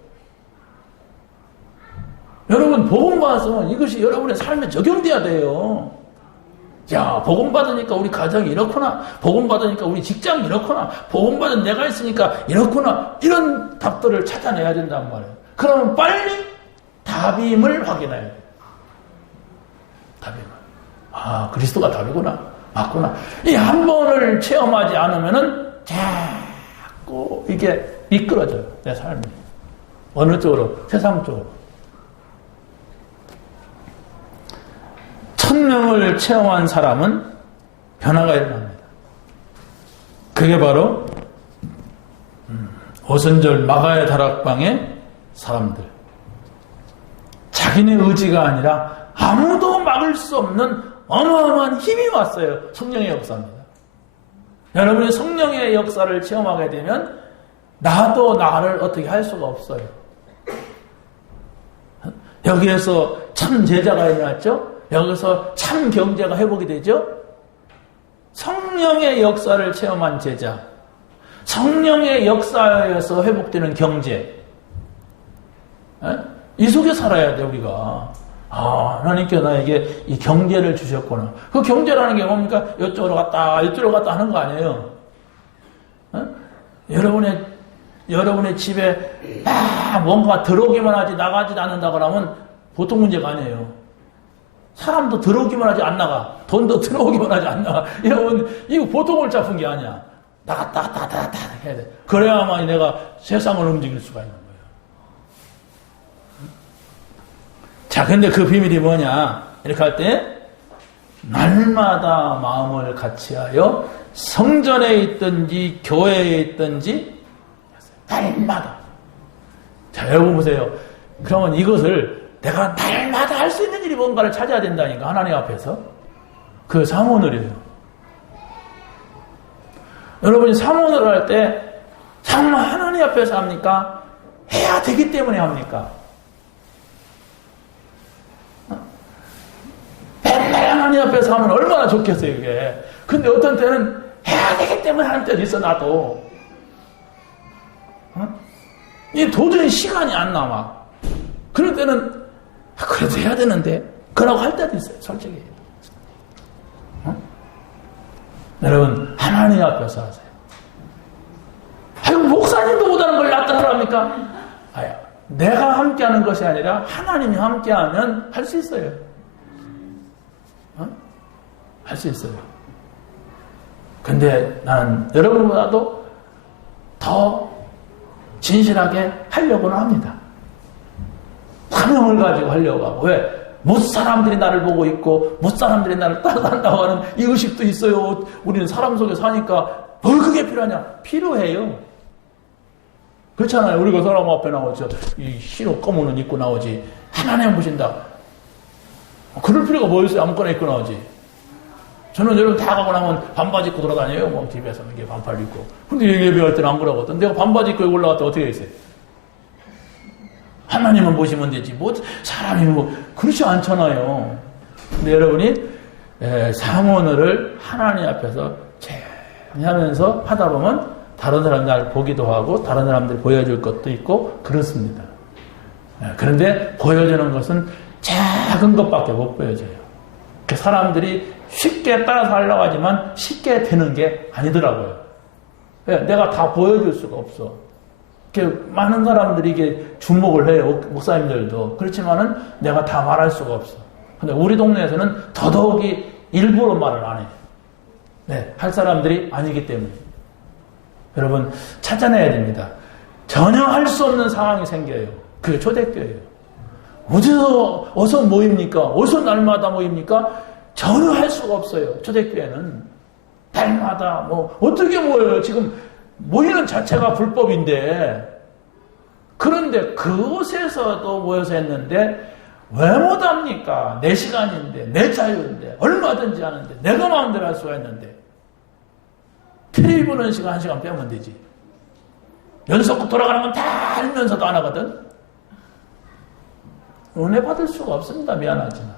여러분 복음 받았으면 이것이 여러분의 삶에 적용돼야 돼요. 야, 복음 받으니까 우리 가정이 이렇구나. 복음 받으니까 우리 직장이 이렇구나. 복음 받은 내가 있으니까 이렇구나. 이런 답들을 찾아내야 된단 말이에요. 그러면 빨리 답임을 확인해야 돼요. 아, 그리스도가 답이구나. 맞구나. 이 한 번을 체험하지 않으면은 자꾸 이게 미끄러져요. 내 삶이. 어느 쪽으로? 세상 쪽으로. 1000명을 체험한 사람은 변화가 일어납니다. 그게 바로 오순절 마가의 다락방의 사람들. 자기네 의지가 아니라 아무도 막을 수 없는 어마어마한 힘이 왔어요. 성령의 역사입니다. 여러분이 성령의 역사를 체험하게 되면 나도 나를 어떻게 할 수가 없어요. 여기에서 참 제자가 일어났죠. 여기서 참 경제가 회복이 되죠. 성령의 역사를 체험한 제자, 성령의 역사에서 회복되는 경제, 이 속에 살아야 돼 우리가. 아, 하나님께서 나에게 이 경제를 주셨구나. 그 경제라는 게 뭡니까? 이쪽으로 갔다 이쪽으로 갔다 하는 거 아니에요. 여러분의 집에 뭔가 들어오기만 하지 나가지 않는다 그러면 보통 문제가 아니에요. 사람도 들어오기만 하지 안 나가. 돈도 들어오기만 하지 안 나가. 이러면 이거 보통을 잡은 게 아니야. 나갔다 해야 돼. 그래야만 내가 세상을 움직일 수가 있는 거예요. 자, 근데 그 비밀이 뭐냐? 이렇게 할 때 날마다 마음을 같이하여 성전에 있든지 교회에 있든지 날마다. 자, 여러분 보세요. 그러면 이것을 내가 날마다 할 수 있는 일이 뭔가를 찾아야 된다니까, 하나님 앞에서. 그 사모늘이에요. 여러분이 사모늘을 할 때 정말 하나님 앞에서 합니까? 해야 되기 때문에 합니까? 맨날 하나님 앞에서 하면 얼마나 좋겠어요, 이게. 근데 어떤 때는 해야 되기 때문에 하는 때도 있어, 나도. 이 도저히 시간이 안 남아. 그럴 때는 그래도 해야 되는데 그러고 할 때도 있어요, 솔직히. 여러분, 하나님 앞에서 하세요. 아이고, 목사님도 못하는 걸 나타나랍니까? 내가 함께하는 것이 아니라 하나님이 함께하면 할 수 있어요. 할 수 있어요. 근데 나는 여러분보다도 더 진실하게 하려고는 합니다. 사명을 가지고 하려고 하고. 왜? 못 사람들이 나를 보고 있고 못 사람들이 나를 따라간다고 하는 이 의식도 있어요. 우리는 사람 속에 사니까 뭘 그게 필요하냐? 필요해요. 그렇잖아요. 우리가 사람 앞에 나오죠. 이 흰옷 검은 옷 입고 나오지. 하나님 보신다. 그럴 필요가 뭐 있어요? 아무거나 입고 나오지. 저는 여러분 다 가고 나면 반바지 입고 돌아다녀요. 뭐 집에서 이게 반팔 입고. 근데 예배할 때는 안 그러거든. 내가 반바지 입고 올라갈 때 어떻게 했어요? 하나님은 보시면 되지. 뭐 사람이 뭐 그렇지 않잖아요. 근데 여러분이 사모늘을 하나님 앞에서 조용히 하면서 하다 보면 다른 사람 날 보기도 하고 다른 사람들 보여줄 것도 있고 그렇습니다. 그런데 보여주는 것은 작은 것밖에 못 보여줘요. 사람들이 쉽게 따라서 하려고 하지만 쉽게 되는 게 아니더라고요. 내가 다 보여줄 수가 없어. 많은 사람들이 이게 주목을 해요. 목사님들도. 그렇지만은 내가 다 말할 수가 없어. 근데 우리 동네에서는 더더욱이 일부러 말을 안 해요. 네, 할 사람들이 아니기 때문에. 여러분, 찾아내야 됩니다. 전혀 할 수 없는 상황이 생겨요. 그게 초대교회예요. 어디서 모입니까? 어디서 날마다 모입니까? 전혀 할 수가 없어요. 초대교회는. 날마다 어떻게 모여요? 지금 모이는 자체가 불법인데, 그런데 그곳에서도 모여서 했는데 왜 못합니까? 내 시간인데, 내 자유인데, 얼마든지 하는데, 내가 마음대로 할 수가 있는데. TV 보는 시간 1시간 빼면 되지. 연속곡 돌아가는 건 다 알면서도 안 하거든. 은혜 받을 수가 없습니다. 미안하지만.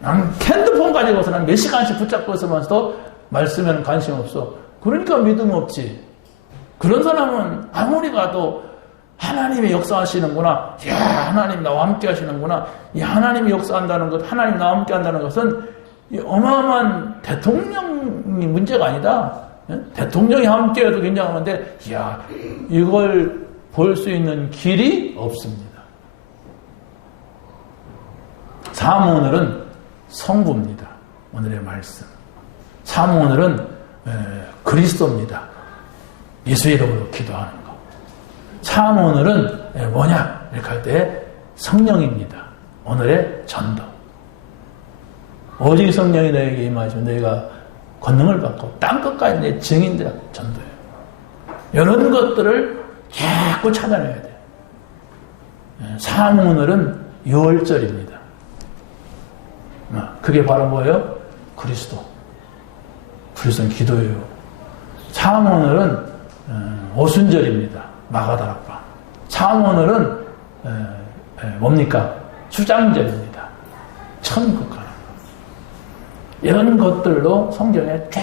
나는 핸드폰 가지고서는 몇 시간씩 붙잡고 있으면서도 말씀에는 관심 없어. 그러니까 믿음 없지. 그런 사람은 아무리 가도 하나님이 역사하시는구나. 야, 하나님 나와 함께 하시는구나. 이 하나님이 역사한다는 것, 하나님 나와 함께 한다는 것은 이 어마어마한 대통령이 문제가 아니다. 대통령이 함께 해도 굉장한데, 야, 이걸 볼 수 있는 길이 없습니다. 사모늘은 성부입니다. 오늘의 말씀. 사모오늘은 그리스도입니다. 예수 이름으로 기도하는 거. 사모오늘은 뭐냐? 이렇게 할 때 성령입니다. 오늘의 전도. 오직 성령이 너에게 임하시면 너희가 권능을 받고 땅끝까지 내 증인들한테 전도해요. 이런 것들을 자꾸 찾아내야 돼요. 사모오늘은 6월절입니다. 그게 바로 뭐예요? 그리스도. 그리스도는 기도예요. 사모오늘은 오순절입니다. 마가다락방. 사모오늘은 뭡니까? 수장절입니다. 천국 가는 거. 이런 것들도 성경에 쫙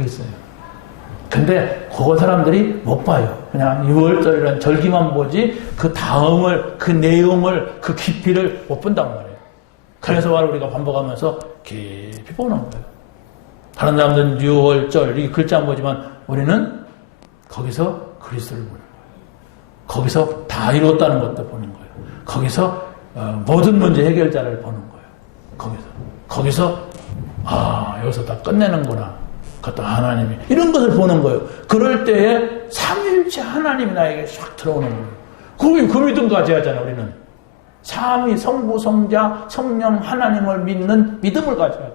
있어요. 근데 그거 사람들이 못 봐요. 그냥 6월절이라는 절기만 보지 그 다음을, 그 내용을, 그 깊이를 못 본단 말이에요. 그래서 바로 우리가 반복하면서 깊이 보는 거예요. 다른 사람들은 6월절 이 글자 안 보지만 우리는 거기서 그리스도를 보는 거예요. 거기서 다 이루었다는 것도 보는 거예요. 거기서 모든 문제 해결자를 보는 거예요. 거기서 여기서 다 끝내는구나. 그것도 하나님이 이런 것을 보는 거예요. 그럴 때에 삼위일체 하나님이 나에게 싹 들어오는 거예요. 그 믿음 가져야 하잖아요. 우리는 삼위 성부 성자 성령 하나님을 믿는 믿음을 가져야 돼요.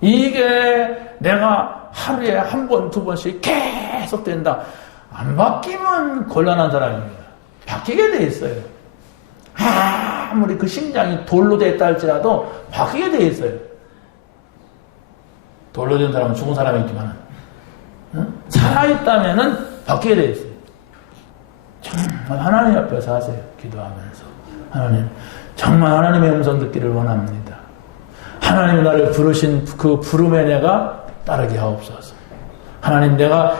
이게 내가 하루에 한 번, 두 번씩 계속 된다. 안 바뀌면 곤란한 사람입니다. 바뀌게 돼 있어요. 아무리 그 심장이 돌로 됐다 할지라도 바뀌게 돼 있어요. 돌로 된 사람은 죽은 사람이 있지만 살아있다면은 바뀌게 돼 있어요. 정말 하나님 앞에서 하세요. 기도하면서. 하나님, 정말 하나님의 음성 듣기를 원합니다. 하나님이 나를 부르신 그 부름에 내가 따르게 하옵소서. 하나님, 내가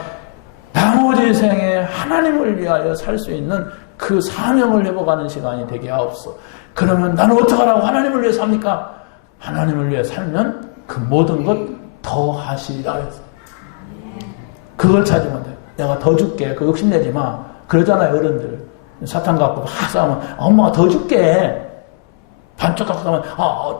나머지 생에 하나님을 위하여 살 수 있는 그 사명을 회복하는 시간이 되게 하옵소서. 그러면 나는 어떡하라고 하나님을 위해 삽니까? 하나님을 위해 살면 그 모든 것 더 하시리라 했어요. 그걸 찾으면 돼요. 내가 더 줄게. 그 욕심내지 마. 그러잖아요, 어른들. 사탕 갖고 막 싸우면 엄마가 더 줄게. 반쪽 갖고 가면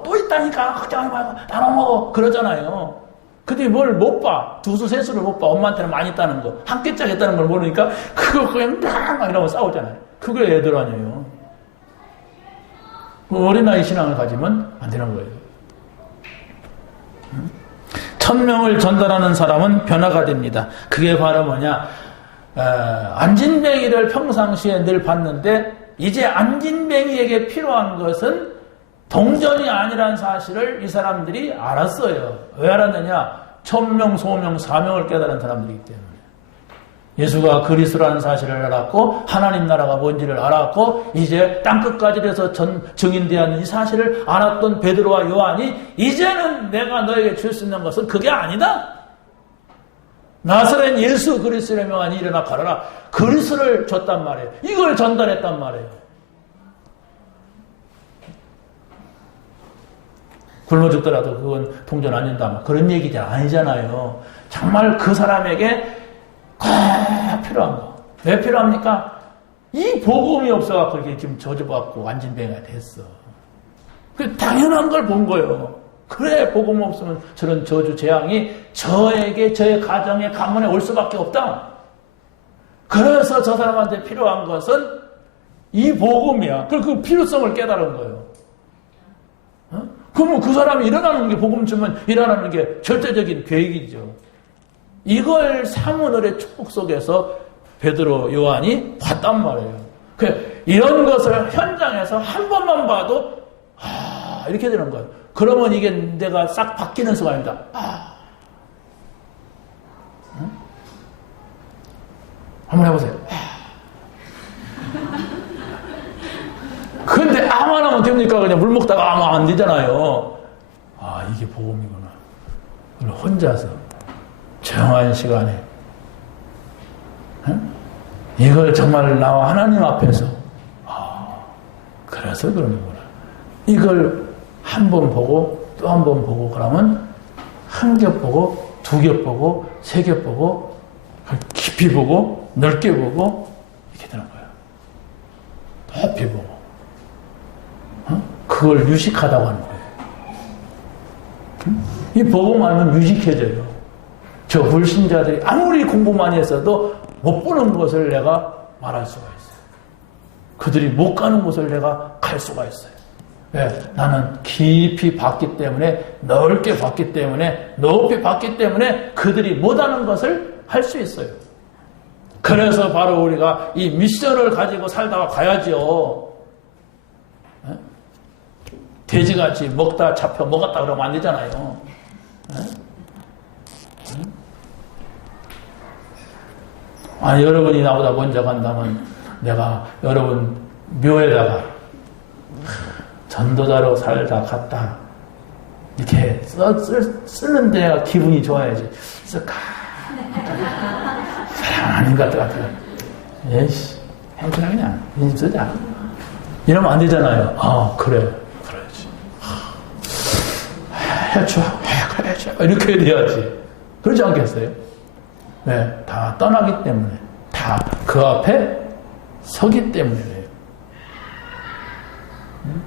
또 있다니까 걱정하지 말고 나눠 먹어. 그러잖아요. 근데 뭘 못 봐. 두수 세수를 못 봐. 엄마한테는 많이 있다는 거. 한 끼짜리 있다는 걸 모르니까 그거 그냥 막 이러고 싸우잖아요. 그게 애들 아니에요. 어린아이 신앙을 가지면 안 되는 거예요. 1000명을 전달하는 사람은 변화가 됩니다. 그게 바로 뭐냐? 안진뱅이를 평상시에 늘 봤는데 이제 안진뱅이에게 필요한 것은 동전이 아니라는 사실을 이 사람들이 알았어요. 왜 알았느냐? 천명, 소명, 사명을 깨달은 사람들이기 때문에. 예수가 그리스도라는 사실을 알았고 하나님 나라가 뭔지를 알았고 이제 땅끝까지 돼서 증인되었는 이 사실을 알았던 베드로와 요한이 이제는 내가 너에게 줄 수 있는 것은 그게 아니다. 나사렛 예수 그리스도를 명하니 일어나 가라라. 그리스도를 줬단 말이에요. 이걸 전달했단 말이에요. 굶어 죽더라도 그건 동전 안 준다. 그런 얘기지 아니잖아요. 정말 그 사람에게 꼭 필요한 거. 왜 필요합니까? 이 복음이 없어갖고 이렇게 지금 저주받고 안진뱅이가 됐어. 그 당연한 걸 본 거예요. 그래, 복음 없으면 저런 저주 재앙이 저에게, 저의 가정에, 가문에 올 수밖에 없다. 그래서 저 사람한테 필요한 것은 이 복음이야. 그 필요성을 깨달은 거예요. 그러면 그 사람이 일어나는 게 복음 주면 일어나는 게 절대적인 계획이죠. 이걸 사모늘의 축복 속에서 베드로, 요한이 봤단 말이에요. 이런 것을 현장에서 한 번만 봐도 이렇게 되는 거예요. 그러면 이게 내가 싹 바뀌는 순간입니다. 한번 해보세요. 근데 아무 안 하면 됩니까? 그냥 물 먹다가 아무 안 되잖아요. 이게 복음이구나. 혼자서 조용한 시간에 이걸 정말 나와 하나님 앞에서 그래서 그러는구나. 이걸 한 번 보고 또 한 번 보고 그러면 한 겹 보고 두 겹 보고 세 겹 보고 깊이 보고 넓게 보고 이렇게 되는 거예요. 높이 보고 그걸 유식하다고 하는 거예요. 이 복음 알면 유식해져요. 저 불신자들이 아무리 공부 많이 했어도 못 보는 것을 내가 말할 수가 있어요. 그들이 못 가는 곳을 내가 갈 수가 있어요. 왜? 나는 깊이 봤기 때문에, 넓게 봤기 때문에, 높이 봤기 때문에 그들이 못하는 것을 할 수 있어요. 그래서 바로 우리가 이 미션을 가지고 살다가 가야죠. 돼지같이 먹다 잡혀 먹었다 그러면 안 되잖아요. 여러분이 나보다 먼저 간다면 내가 여러분 묘에다가 전도자로 살다 갔다 이렇게 쓰는데 내가 기분이 좋아야지. 쓸까? 사랑 아닌 것 같아. 에이씨, 해주라 그냥. 인심 쓰자. 이러면 안 되잖아요. 그래. 그래야지. 해줘. 이렇게 돼야지. 그러지 않겠어요? 네, 다 떠나기 때문에. 다 그 앞에 서기 때문이에요.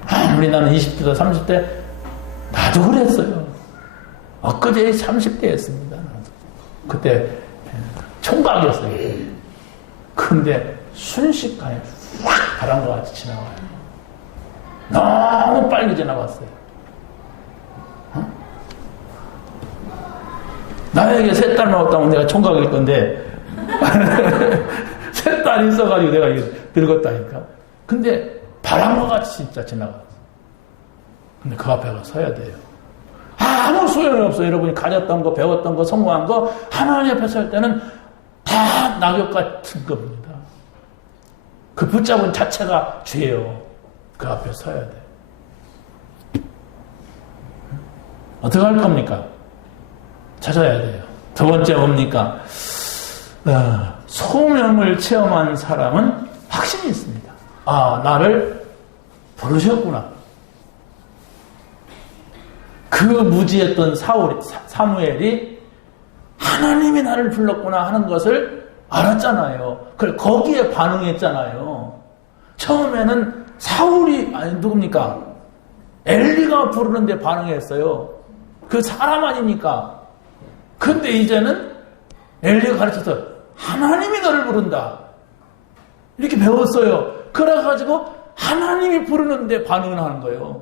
아무리 나는 20대다 30대 나도 그랬어요. 엊그제 30대였습니다. 그때 총각이었어요. 근데 순식간에 확 바람과 같이 지나가요. 너무 빨리 지나갔어요. 나에게 셋 딸 나왔다면 내가 총각일 건데 셋 딸이 있어가지고 내가 늙었다니까. 근데 바람과 같이 진짜 지나갔어. 근데 그 앞에 서야 돼요. 아무 소용이 없어요. 여러분이 가졌던 거, 배웠던 거, 성공한 거 하나님 앞에 설 때는 다 낙엽 같은 겁니다. 그 붙잡은 자체가 죄예요. 그 앞에 서야 돼요. 어떻게 할 겁니까? 찾아야 돼요. 두 번째 뭡니까? 소명을 체험한 사람은 확신이 있습니다. 나를 부르셨구나. 그 무지했던 사무엘이 하나님이 나를 불렀구나 하는 것을 알았잖아요. 그걸 거기에 반응했잖아요. 처음에는 사울이 누굽니까? 엘리가 부르는데 반응했어요. 그 사람 아닙니까? 근데 이제는 엘리가 가르쳐서 하나님이 너를 부른다. 이렇게 배웠어요. 그래가지고 하나님이 부르는데 반응을 하는 거예요.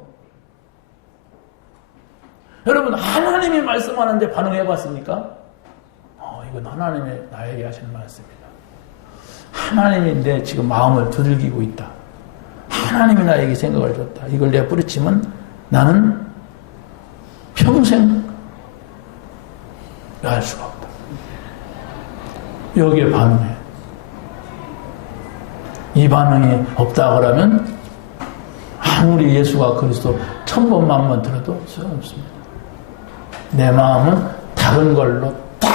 여러분, 하나님이 말씀하는데 반응해봤습니까? 이건 하나님이 나에게 하시는 말씀입니다. 하나님이 내 지금 마음을 두들기고 있다. 하나님이 나에게 생각을 줬다. 이걸 내가 뿌리치면 나는 평생 할 수가 없다. 여기에 반응해. 이 반응이 없다 그러면 아무리 예수가 그리스도 1000번 만번 들어도 소용없습니다. 내 마음은 다른 걸로 딱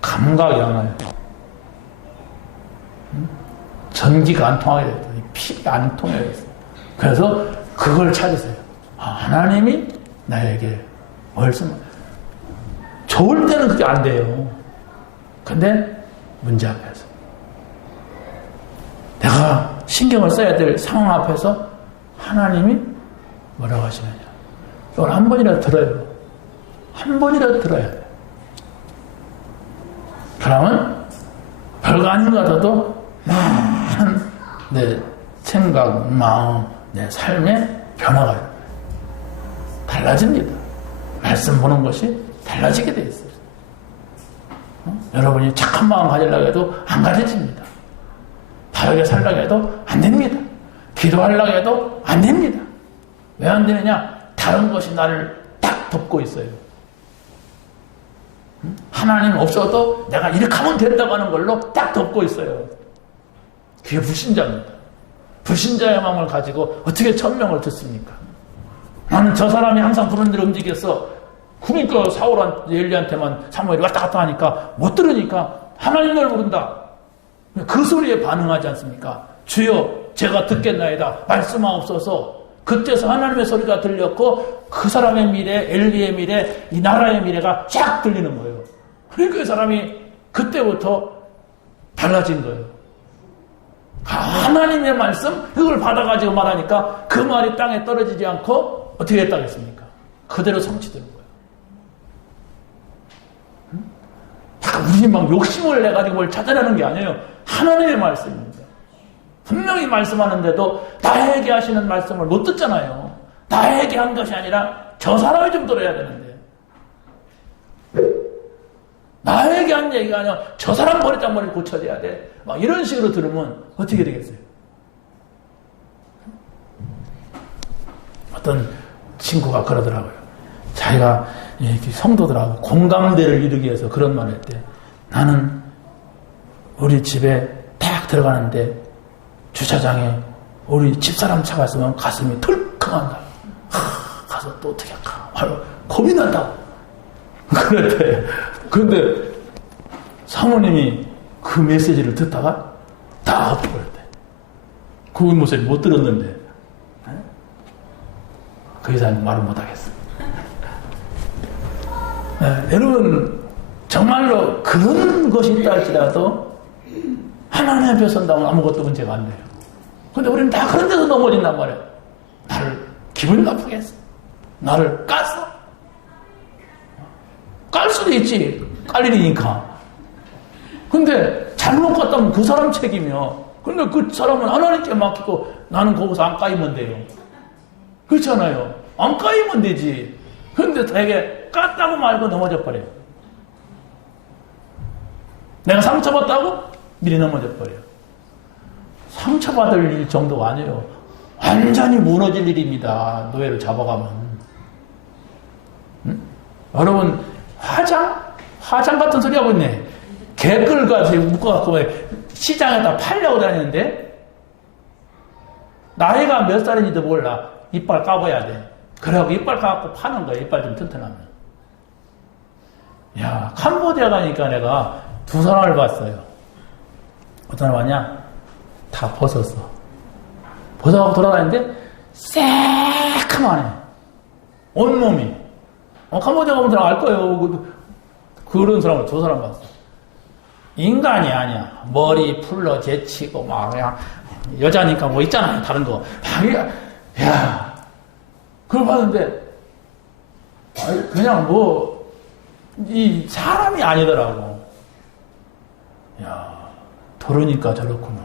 감각이 안 와요. 전기가 안 통하게 됐다. 피가 안 통하게 됐어요. 그래서 그걸 찾으세요. 하나님이 나에게 말씀. 좋을 때는 그게 안 돼요. 근데 문제 앞에서 내가 신경을 써야 될 상황 앞에서 하나님이 뭐라고 하시느냐. 이걸 한 번이라도 들어요. 한 번이라도 들어야 돼요. 그러면 별거 아닌 것 같아도 내 생각, 마음, 내 삶의 변화가 달라집니다. 말씀 보는 것이 달라지게 돼 있어요. 여러분이 착한 마음 가지려고 해도 안 가져집니다. 바르게 살려고 해도 안 됩니다. 기도하려고 해도 안 됩니다. 왜 안 되느냐? 다른 것이 나를 딱 덮고 있어요. 하나님 없어도 내가 이렇게 하면 된다고 하는 걸로 딱 덮고 있어요. 그게 불신자입니다. 불신자의 마음을 가지고 어떻게 천명을 듣습니까? 나는 저 사람이 항상 부르는 대로 움직였어. 그러니까 사울한테 엘리한테만 사무엘이 왔다 갔다 하니까 못 들으니까 하나님 널 부른다. 그 소리에 반응하지 않습니까? 주여 제가 듣겠나이다. 말씀하옵소서. 그때서 하나님의 소리가 들렸고 그 사람의 미래, 엘리의 미래, 이 나라의 미래가 쫙 들리는 거예요. 그러니까 그 사람이 그때부터 달라진 거예요. 하나님의 말씀 그걸 받아가지고 말하니까 그 말이 땅에 떨어지지 않고 어떻게 했다겠습니까? 그대로 성취되는 거예요. 우리 막 욕심을 내가지고 뭘 찾아내는 게 아니에요. 하나님의 말씀입니다. 분명히 말씀하는데도 나에게 하시는 말씀을 못 듣잖아요. 나에게 한 것이 아니라 저 사람이 좀 들어야 되는데, 나에게 한 얘기가 아니라 저 사람 머리장머리 고쳐져야 돼. 막 이런 식으로 들으면 어떻게 되겠어요? 어떤 친구가 그러더라고요. 자기가 성도들하고 공감대를 이루기 위해서 그런 말을 했대. 나는 우리 집에 딱 들어가는데 주차장에 우리 집사람 차가 있으면 가슴이 털컹한다. 가서 또 어떻게 할까? 겁이 난다. 그랬대. 근데 사모님이 그 메시지를 듣다가 다 엎어버렸대. 그 모습을 못 들었는데 그 이상 말을 못하겠어. 여러분 정말로 그런 것이 있다 할지라도 하나님 앞에 선다면 아무것도 문제가 안 돼요. 근데 우리는 다 그런 데서 넘어진단 말이에요. 나를 기분 나쁘게 했어. 나를 깠어. 깔 수도 있지. 깔 일이니까. 근데 잘못 갔다면 그 사람 책임이야. 근데 그 사람은 하나님께 맡기고 나는 거기서 안 까이면 돼요. 그렇잖아요. 안 까이면 되지. 근데 되게 깠다고 말고 넘어져 버려요. 내가 상처받다고 미리 넘어져 버려요. 상처받을 일 정도가 아니에요. 완전히 무너질 일입니다. 노예를 잡아가면. 응? 여러분 화장 같은 소리 하고 있네. 개끌 가지고 묶어갖고 시장에다 팔려고 다니는데 나이가 몇 살인지도 몰라. 이빨 까봐야 돼. 그래갖고 이빨 까갖고 파는 거야. 이빨 좀 튼튼하면. 야, 캄보디아 가니까 내가 두 사람을 봤어요. 어떤 사람 왔냐? 다 벗었어. 벗어갖고 돌아다니는데 새카만해. 온몸이. 캄보디아 가면 알 거예요. 그런 사람을 두 사람 봤어. 인간이 아니야. 머리 풀러 제치고 막 그냥 여자니까 뭐 있잖아요. 다른 거. 야, 그걸 봤는데 그냥 이 사람이 아니더라고. 야, 돌으니까 저렇구나.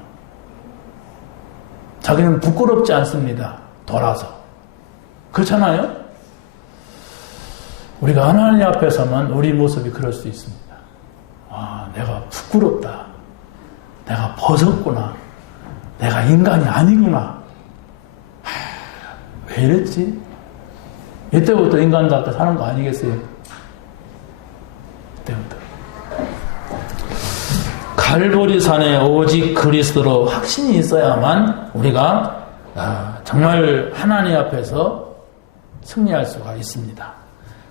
자기는 부끄럽지 않습니다. 돌아서. 그렇잖아요? 우리가 하나님 앞에 서면 우리 모습이 그럴 수 있습니다. 아, 내가 부끄럽다. 내가 벗었구나. 내가 인간이 아니구나. 왜 이랬지? 이때부터 인간답게 사는 거 아니겠어요? 이때부터. 갈보리산에 오직 그리스도로 확신이 있어야만 우리가 정말 하나님 앞에서 승리할 수가 있습니다.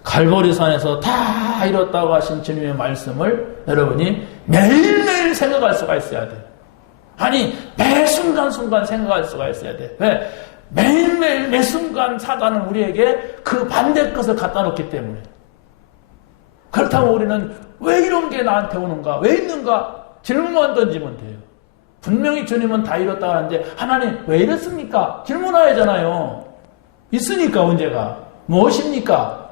갈보리산에서 다 이뤘다고 하신 주님의 말씀을 여러분이 매일매일 생각할 수가 있어야 돼요. 아니, 매 순간순간 생각할 수가 있어야 돼. 왜? 매일매일 매 순간 사단은 우리에게 그 반대 것을 갖다 놓기 때문에. 그렇다면 우리는 왜 이런 게 나한테 오는가? 왜 있는가? 질문만 던지면 돼요. 분명히 주님은 다 이뤘다고 하는데 하나님 왜 이랬습니까? 질문하잖아요. 있으니까 문제가. 무엇입니까?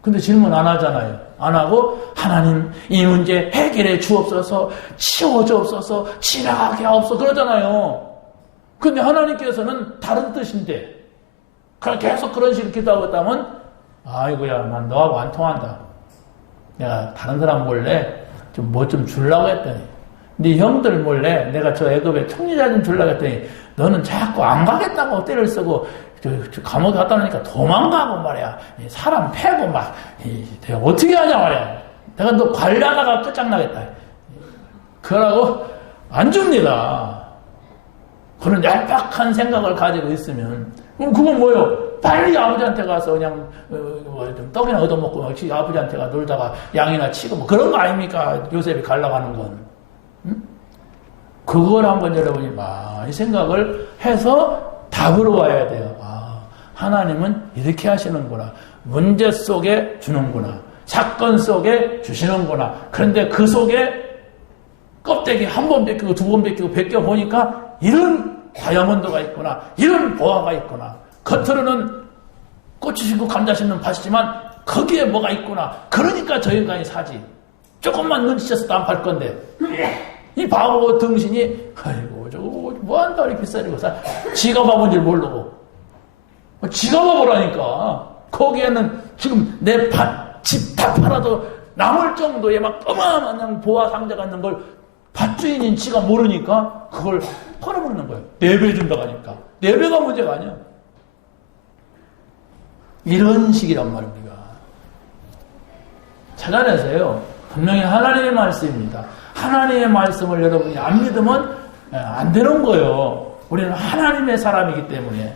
근데 질문 안 하잖아요. 안 하고 하나님 이 문제 해결해 주옵소서, 치워주옵소서, 지나가게 하옵소서 그러잖아요. 근데 하나님께서는 다른 뜻인데 계속 그런 식으로 기도하고 있다면 아이고야 난 너하고 안 통한다. 내가 다른 사람 몰래 좀 뭐 좀 주려고 했더니 네 형들 몰래 내가 저 애굽에 총리자 좀 주려고 했더니 너는 자꾸 안 가겠다고 때를 쓰고 저 감옥에 갔다 오니까 도망가고 말이야. 사람 패고 막 내가 어떻게 하냐 말이야. 내가 너 관리하다가 끝장나겠다. 그러고 안 줍니다. 그런 얄팍한 생각을 가지고 있으면 그럼 그건 뭐예요? 빨리 아버지한테 가서 그냥 좀 떡이나 얻어먹고 아버지한테가 놀다가 양이나 치고 뭐 그런 거 아닙니까? 요셉이 가려고 하는 건. 응? 그걸 한번 여러분이 많이 생각을 해서 답으로 와야 돼요. 아, 하나님은 이렇게 하시는구나. 문제 속에 주는구나. 사건 속에 주시는구나. 그런데 그 속에 껍데기 한 번 벗기고 두 번 벗기고 벗겨보니까 이런 다이아몬드가 있구나, 이런 보화가 있구나. 겉으로는 고추 심고 감자 심는 밭이지만 거기에 뭐가 있구나. 그러니까 저 인간이 사지. 조금만 눈치채서도 안 팔 건데 이 바보 등신이 아이고 저거 뭐한다 이렇게 비싸리고 사. 지가 바본 줄 모르고 지가 바보라니까. 거기에는 지금 내 집 다 팔아도 남을 정도의 막 어마어마한 보화 상자가 있는 걸 밭주인인 지가 모르니까 그걸 팔아먹는 거예요. 4배 준다고 하니까. 4배가 문제가 아니야. 이런 식이란 말입니다. 찾아내세요. 분명히 하나님의 말씀입니다. 하나님의 말씀을 여러분이 안 믿으면 안 되는 거예요. 우리는 하나님의 사람이기 때문에.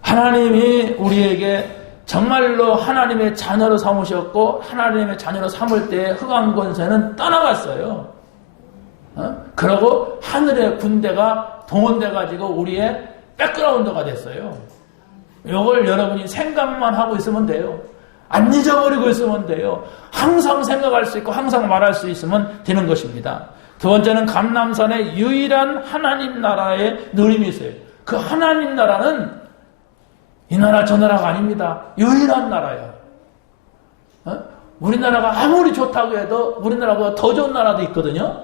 하나님이 우리에게 정말로 하나님의 자녀로 삼으셨고 하나님의 자녀로 삼을 때 흑암 권세는 떠나갔어요. 그러고 하늘의 군대가 동원돼가지고 우리의 백그라운드가 됐어요. 이걸 여러분이 생각만 하고 있으면 돼요. 안 잊어버리고 있으면 돼요. 항상 생각할 수 있고 항상 말할 수 있으면 되는 것입니다. 두 번째는 감람산에 유일한 하나님 나라의 누림이 있어요. 그 하나님 나라는 이 나라 저 나라가 아닙니다. 유일한 나라예요. 우리나라가 아무리 좋다고 해도 우리나라보다 더 좋은 나라도 있거든요.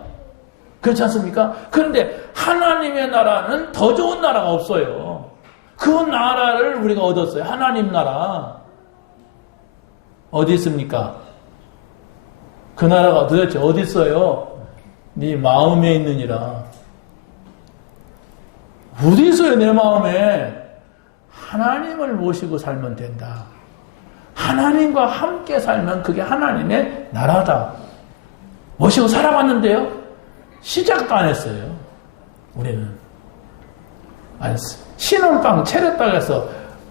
그렇지 않습니까? 그런데 하나님의 나라는 더 좋은 나라가 없어요. 그 나라를 우리가 얻었어요. 하나님 나라. 어디 있습니까? 그 나라가 도대체 어디 있어요? 네 마음에 있느니라. 어디 있어요, 내 마음에? 하나님을 모시고 살면 된다. 하나님과 함께 살면 그게 하나님의 나라다. 모시고 살아봤는데요. 시작도 안 했어요. 우리는. 신혼방 차렸다고 해서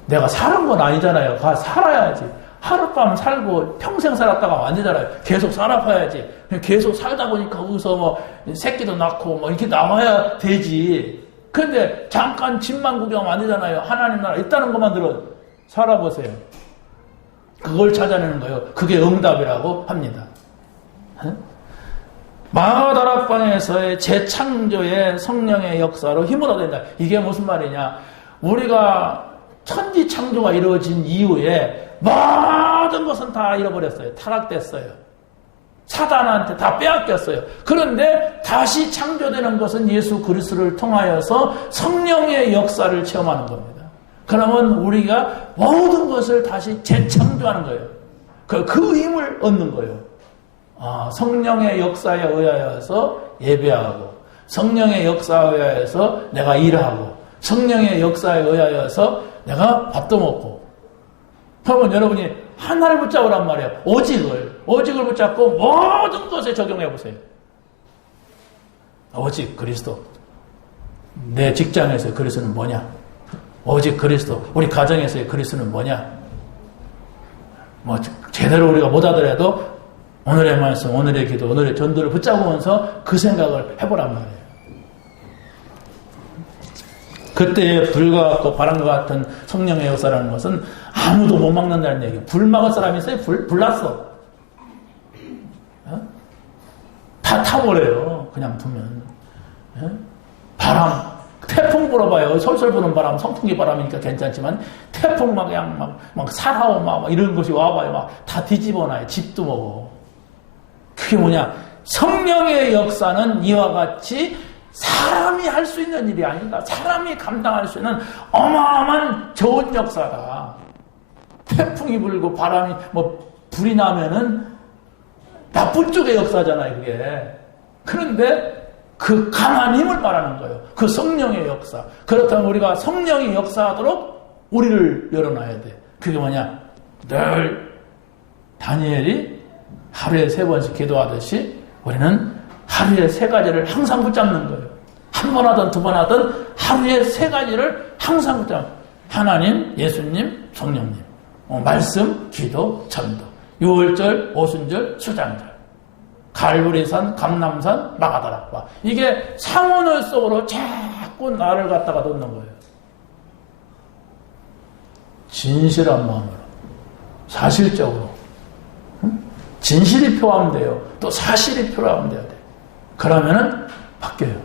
내가 사는 건 아니잖아요. 가 살아야지. 하룻밤 살고 평생 살았다가 안 되잖아요. 계속 살아봐야지. 계속 살다 보니까 거기서 뭐 새끼도 낳고 뭐 이렇게 나와야 되지. 근데 잠깐 집만 구경하면 안 되잖아요. 하나님 나라 있다는 것만 들어 살아보세요. 그걸 찾아내는 거예요. 그게 응답이라고 합니다. 마가다락방에서의 재창조의 성령의 역사로 힘을 얻어야 된다. 이게 무슨 말이냐. 우리가 천지창조가 이루어진 이후에 모든 것은 다 잃어버렸어요. 타락됐어요. 사단한테 다 빼앗겼어요. 그런데 다시 창조되는 것은 예수 그리스도를 통하여서 성령의 역사를 체험하는 겁니다. 그러면 우리가 모든 것을 다시 재창조하는 거예요. 그 힘을 얻는 거예요. 성령의 역사에 의하여서 예배하고, 성령의 역사에 의하여서 내가 일하고, 성령의 역사에 의하여서 내가 밥도 먹고. 그러면 여러분이 하나를 붙잡으란 말이에요. 오직을 붙잡고 모든 것에 적용해 보세요. 오직 그리스도. 내 직장에서의 그리스도는 뭐냐? 오직 그리스도. 우리 가정에서의 그리스도는 뭐냐? 뭐 제대로 우리가 못 하더라도 오늘의 말씀, 오늘의 기도, 오늘의 전도를 붙잡으면서 그 생각을 해보란 말이에요. 그때의 불과 같고 바람과 같은 성령의 역사라는 것은 아무도 못 막는다는 얘기예요. 불 막을 사람이 있어요? 불 났어. 다 타버려요. 그냥 두면. 바람, 태풍 불어봐요. 솔솔 부는 바람, 선풍기 바람이니까 괜찮지만 태풍 막 그냥 막 사하오 막 이런 것이 와봐요. 막 다 뒤집어놔요. 집도 먹어. 그게 뭐냐? 성령의 역사는 이와 같이 사람이 할 수 있는 일이 아니다. 사람이 감당할 수 있는 어마어마한 좋은 역사다. 태풍이 불고 바람이 불이 나면은 나쁜 쪽의 역사잖아요, 그게. 그런데 그 강한 힘을 말하는 거예요. 그 성령의 역사. 그렇다면 우리가 성령이 역사하도록 우리를 열어놔야 돼. 그게 뭐냐? 늘 다니엘이 하루에 3번씩 기도하듯이 우리는 하루에 3가지를 항상 붙잡는 거예요. 한 번 하든 2번 하든 하루에 3가지를 항상 붙잡는 거예요. 하나님, 예수님, 성령님. 말씀, 기도, 전도. 유월절, 오순절, 수장절. 갈보리산, 감람산, 마가다락방. 이게 상온을 속으로 자꾸 나를 갖다가 놓는 거예요. 진실한 마음으로. 사실적으로. 진실이 표함돼요. 또 사실이 표함돼야 돼. 그러면은 바뀌어요.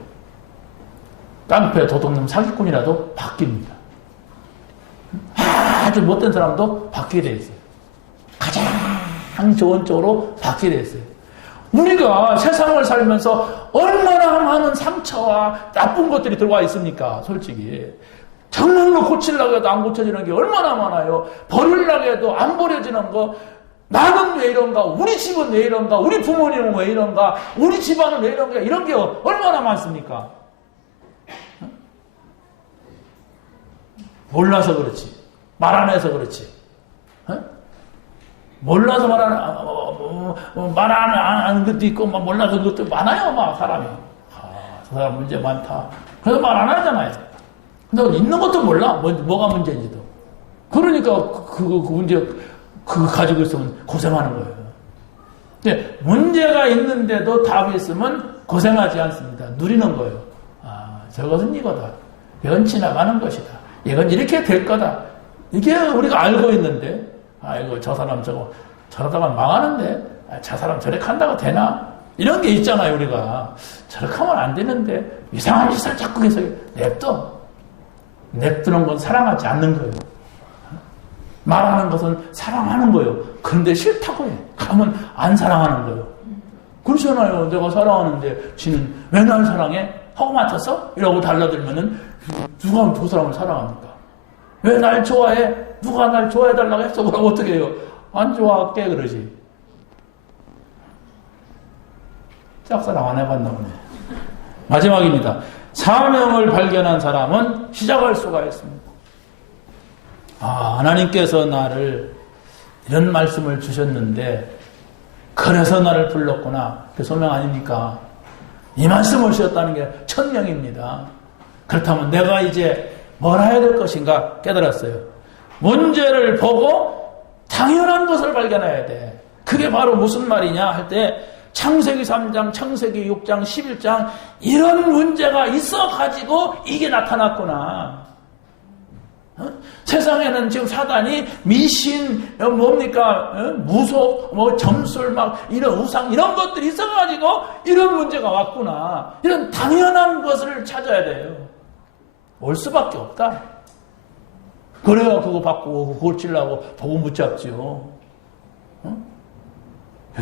깡패, 도둑놈, 사기꾼이라도 바뀝니다. 아주 못된 사람도 바뀌게 돼 있어요. 가장 좋은 쪽으로 바뀌게 돼 있어요. 우리가 세상을 살면서 얼마나 많은 상처와 나쁜 것들이 들어와 있습니까? 솔직히. 정말로 고치려고 해도 안 고쳐지는 게 얼마나 많아요. 버리려고 해도 안 버려지는 거. 나는 왜 이런가? 우리 집은 왜 이런가? 우리 부모님은 왜 이런가? 우리 집안은 왜 이런가? 이런 게 얼마나 많습니까? 몰라서 그렇지. 말 안 해서 그렇지. 몰라서 말 안 하는 것도 있고, 몰라서 그것도 많아요, 사람이. 저 사람 문제 많다. 그래서 말 안 하잖아요. 근데 있는 것도 몰라. 뭐가 문제인지도. 그러니까 그 문제, 그거 가지고 있으면 고생하는 거예요. 근데 문제가 있는데도 답이 있으면 고생하지 않습니다. 누리는 거예요. 저것은 이거다. 이건 지나가는 것이다. 이건 이렇게 될 거다. 이게 우리가 알고 있는데, 아이고, 저 사람 저러다가 망하는데, 저 사람 저렇게 한다고 되나? 이런 게 있잖아요, 우리가. 저렇게 하면 안 되는데, 이상한 짓을 자꾸 계속 냅둬. 냅두는 건 사랑하지 않는 거예요. 말하는 것은 사랑하는 거예요. 그런데 싫다고 해. 그러면 안 사랑하는 거예요. 그렇잖아요. 내가 사랑하는데 지는 왜 날 사랑해? 하고 맞췄어? 이러고 달라들면은 누가 두 사람을 사랑합니까? 왜 날 좋아해? 누가 날 좋아해달라고 했어? 그러면 어떻게 해요? 안 좋아할게 그러지. 짝사랑 안 해봤나 보네. 마지막입니다. 사명을 발견한 사람은 시작할 수가 있습니다. 하나님께서 나를 이런 말씀을 주셨는데 그래서 나를 불렀구나. 그 소명 아닙니까? 이 말씀을 주셨다는 게 천명입니다. 그렇다면 내가 이제 뭘 해야 될 것인가 깨달았어요. 문제를 보고 당연한 것을 발견해야 돼. 그게 바로 무슨 말이냐 할 때 창세기 3장, 창세기 6장, 11장 이런 문제가 있어가지고 이게 나타났구나. 세상에는 지금 사단이 미신, 뭡니까? 무속, 점술, 이런 우상, 이런 것들이 있어가지고 이런 문제가 왔구나. 이런 당연한 것을 찾아야 돼요. 올 수밖에 없다. 그래야 그거 바꾸고 그걸 치려고 복음 붙잡지요.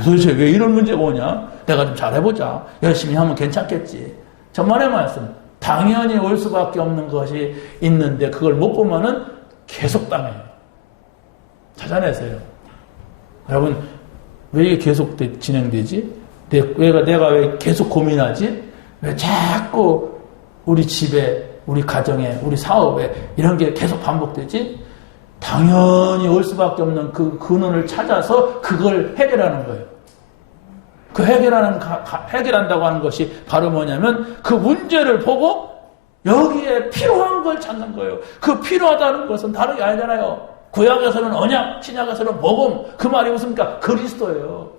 도대체 왜 이런 문제가 오냐? 내가 좀 잘해보자. 열심히 하면 괜찮겠지. 천만의 말씀. 당연히 올 수밖에 없는 것이 있는데 그걸 못 보면은 계속 당해요. 찾아내세요. 여러분, 왜 이게 계속 진행되지? 내가 왜 계속 고민하지? 왜 자꾸 우리 집에, 우리 가정에, 우리 사업에 이런 게 계속 반복되지? 당연히 올 수밖에 없는 그 근원을 찾아서 그걸 해결하는 거예요. 그 해결한다고 하는 것이 바로 뭐냐면 그 문제를 보고 여기에 필요한 걸 찾는 거예요. 그 필요하다는 것은 다른 게 아니잖아요. 구약에서는 언약, 신약에서는 복음. 그 말이 무엇입니까? 그리스도예요.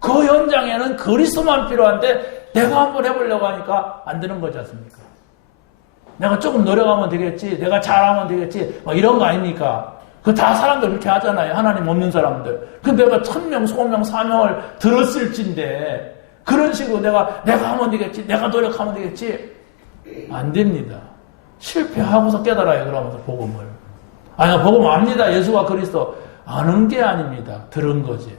그 현장에는 그리스도만 필요한데 내가 한번 해보려고 하니까 안 되는 거지 않습니까? 내가 조금 노력하면 되겠지. 내가 잘하면 되겠지. 이런 거 아닙니까? 그 다 사람들 그렇게 하잖아요. 하나님 없는 사람들. 근데 내가 1000명, 소명, 사명을 들었을진데 그런 식으로 내가 하면 되겠지. 내가 노력하면 되겠지. 안 됩니다. 실패하고서 깨달아요. 그러면서 복음을. 아니, 복음 압니다. 예수가 그리스도. 아는 게 아닙니다. 들은 거지.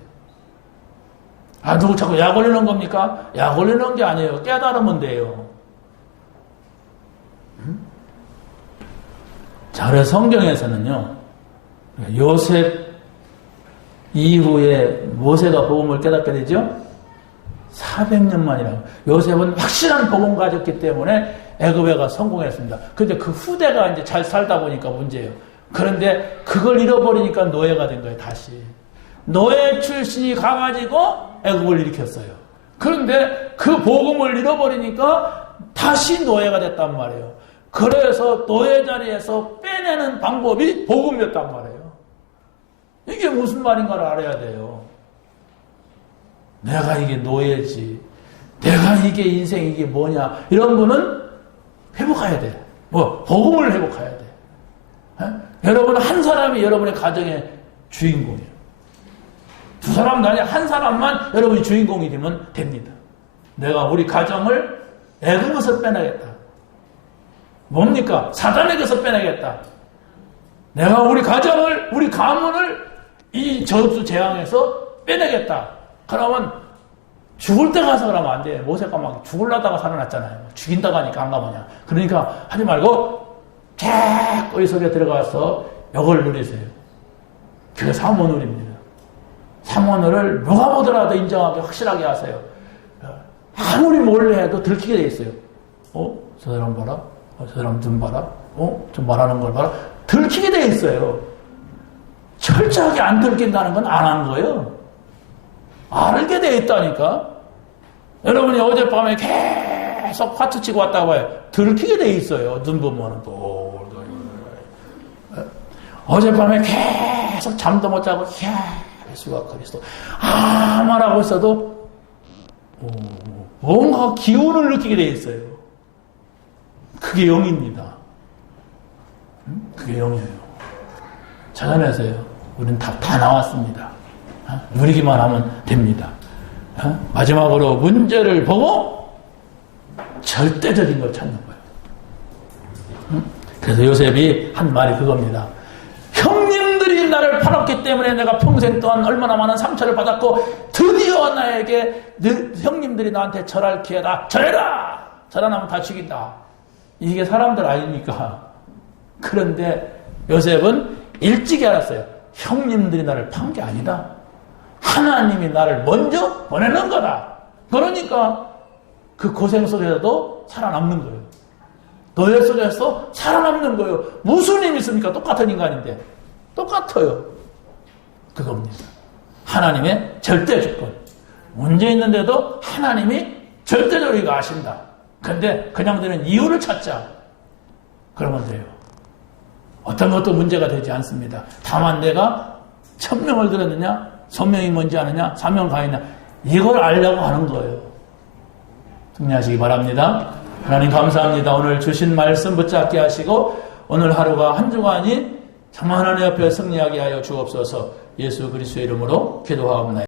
누구 자꾸 약 올리는 겁니까? 약 올리는 게 아니에요. 깨달으면 돼요. 자, 그래서 성경에서는요, 요셉 이후에 모세가 복음을 깨닫게 되죠? 400년 만이라고. 요셉은 확실한 복음 가졌기 때문에 애굽에가 성공했습니다. 근데 그 후대가 이제 잘 살다 보니까 문제예요. 그런데 그걸 잃어버리니까 노예가 된 거예요, 다시. 노예 출신이 가가지고 애굽을 일으켰어요. 그런데 그 복음을 잃어버리니까 다시 노예가 됐단 말이에요. 그래서 노예 자리에서 빼내는 방법이 복음이었단 말이에요. 이게 무슨 말인가를 알아야 돼요. 내가 이게 노예지. 내가 이게 인생 이게 뭐냐. 이런 분은 회복해야 돼. 복음을 회복해야 돼. 여러분 한 사람이 여러분의 가정의 주인공이에요. 두 사람도 아니라 한 사람만 여러분이 주인공이 되면 됩니다. 내가 우리 가정을 애굽에서 빼내겠다. 뭡니까? 사단에게서 빼내겠다. 내가 우리 가정을, 우리 가문을 이 저주 재앙에서 빼내겠다. 그러면 죽을 때 가서 그러면 안 돼. 모세가 막 죽으려다가 살아났잖아요. 죽인다고 하니까 안 가보냐. 그러니까 하지 말고 자꾸 이 속에 들어가서 역을 누리세요. 그게 사모놀입니다. 사모놀을 누가 보더라도 인정하게 확실하게 하세요. 아무리 몰래 해도 들키게 돼 있어요. 저 사람 봐라. 저 사람 좀 봐라. 좀 말하는 걸 봐라. 들키게 돼 있어요. 철저하게 안 들킨다는 건 안 한 거예요. 알게 돼 있다니까. 여러분이 어젯밤에 계속 화투 치고 왔다고 해요. 들키게 돼 있어요. 눈 보면은 또. 어젯밤에 계속 잠도 못 자고, 예수가 그리스도. 말하고 있어도, 뭔가 기운을 느끼게 돼 있어요. 그게 영입니다. 그게 영이에요. 찾아내세요. 우리는 다 나왔습니다. 누리기만 하면 됩니다. 마지막으로 문제를 보고 절대적인 걸 찾는 거예요. 그래서 요셉이 한 말이 그겁니다. 형님들이 나를 팔았기 때문에 내가 평생 동안 얼마나 많은 상처를 받았고 드디어 나에게 형님들이 나한테 절할 기회다. 절해라! 절 안 하면 다 죽인다. 이게 사람들 아닙니까? 그런데 요셉은 일찍이 알았어요. 형님들이 나를 판 게 아니다. 하나님이 나를 먼저 보내는 거다. 그러니까 그 고생 속에서도 살아남는 거예요. 노예 속에서 살아남는 거예요. 무슨 힘이 있습니까? 똑같은 인간인데. 똑같아요. 그겁니다. 하나님의 절대 주권. 문제 있는데도 하나님이 절대적으로 이거 아신다. 근데 그냥 되는 이유를 찾자. 그러면 돼요. 어떤 것도 문제가 되지 않습니다. 다만 내가 천명을 들었느냐, 소명이 뭔지 아느냐, 사명 가있냐, 이걸 알려고 하는 거예요. 승리하시기 바랍니다. 하나님 감사합니다. 오늘 주신 말씀 붙잡게 하시고 오늘 하루가 한 주간이 정말 하나님 앞에 승리하게 하여 주옵소서. 예수 그리스도의 이름으로 기도하옵나이다.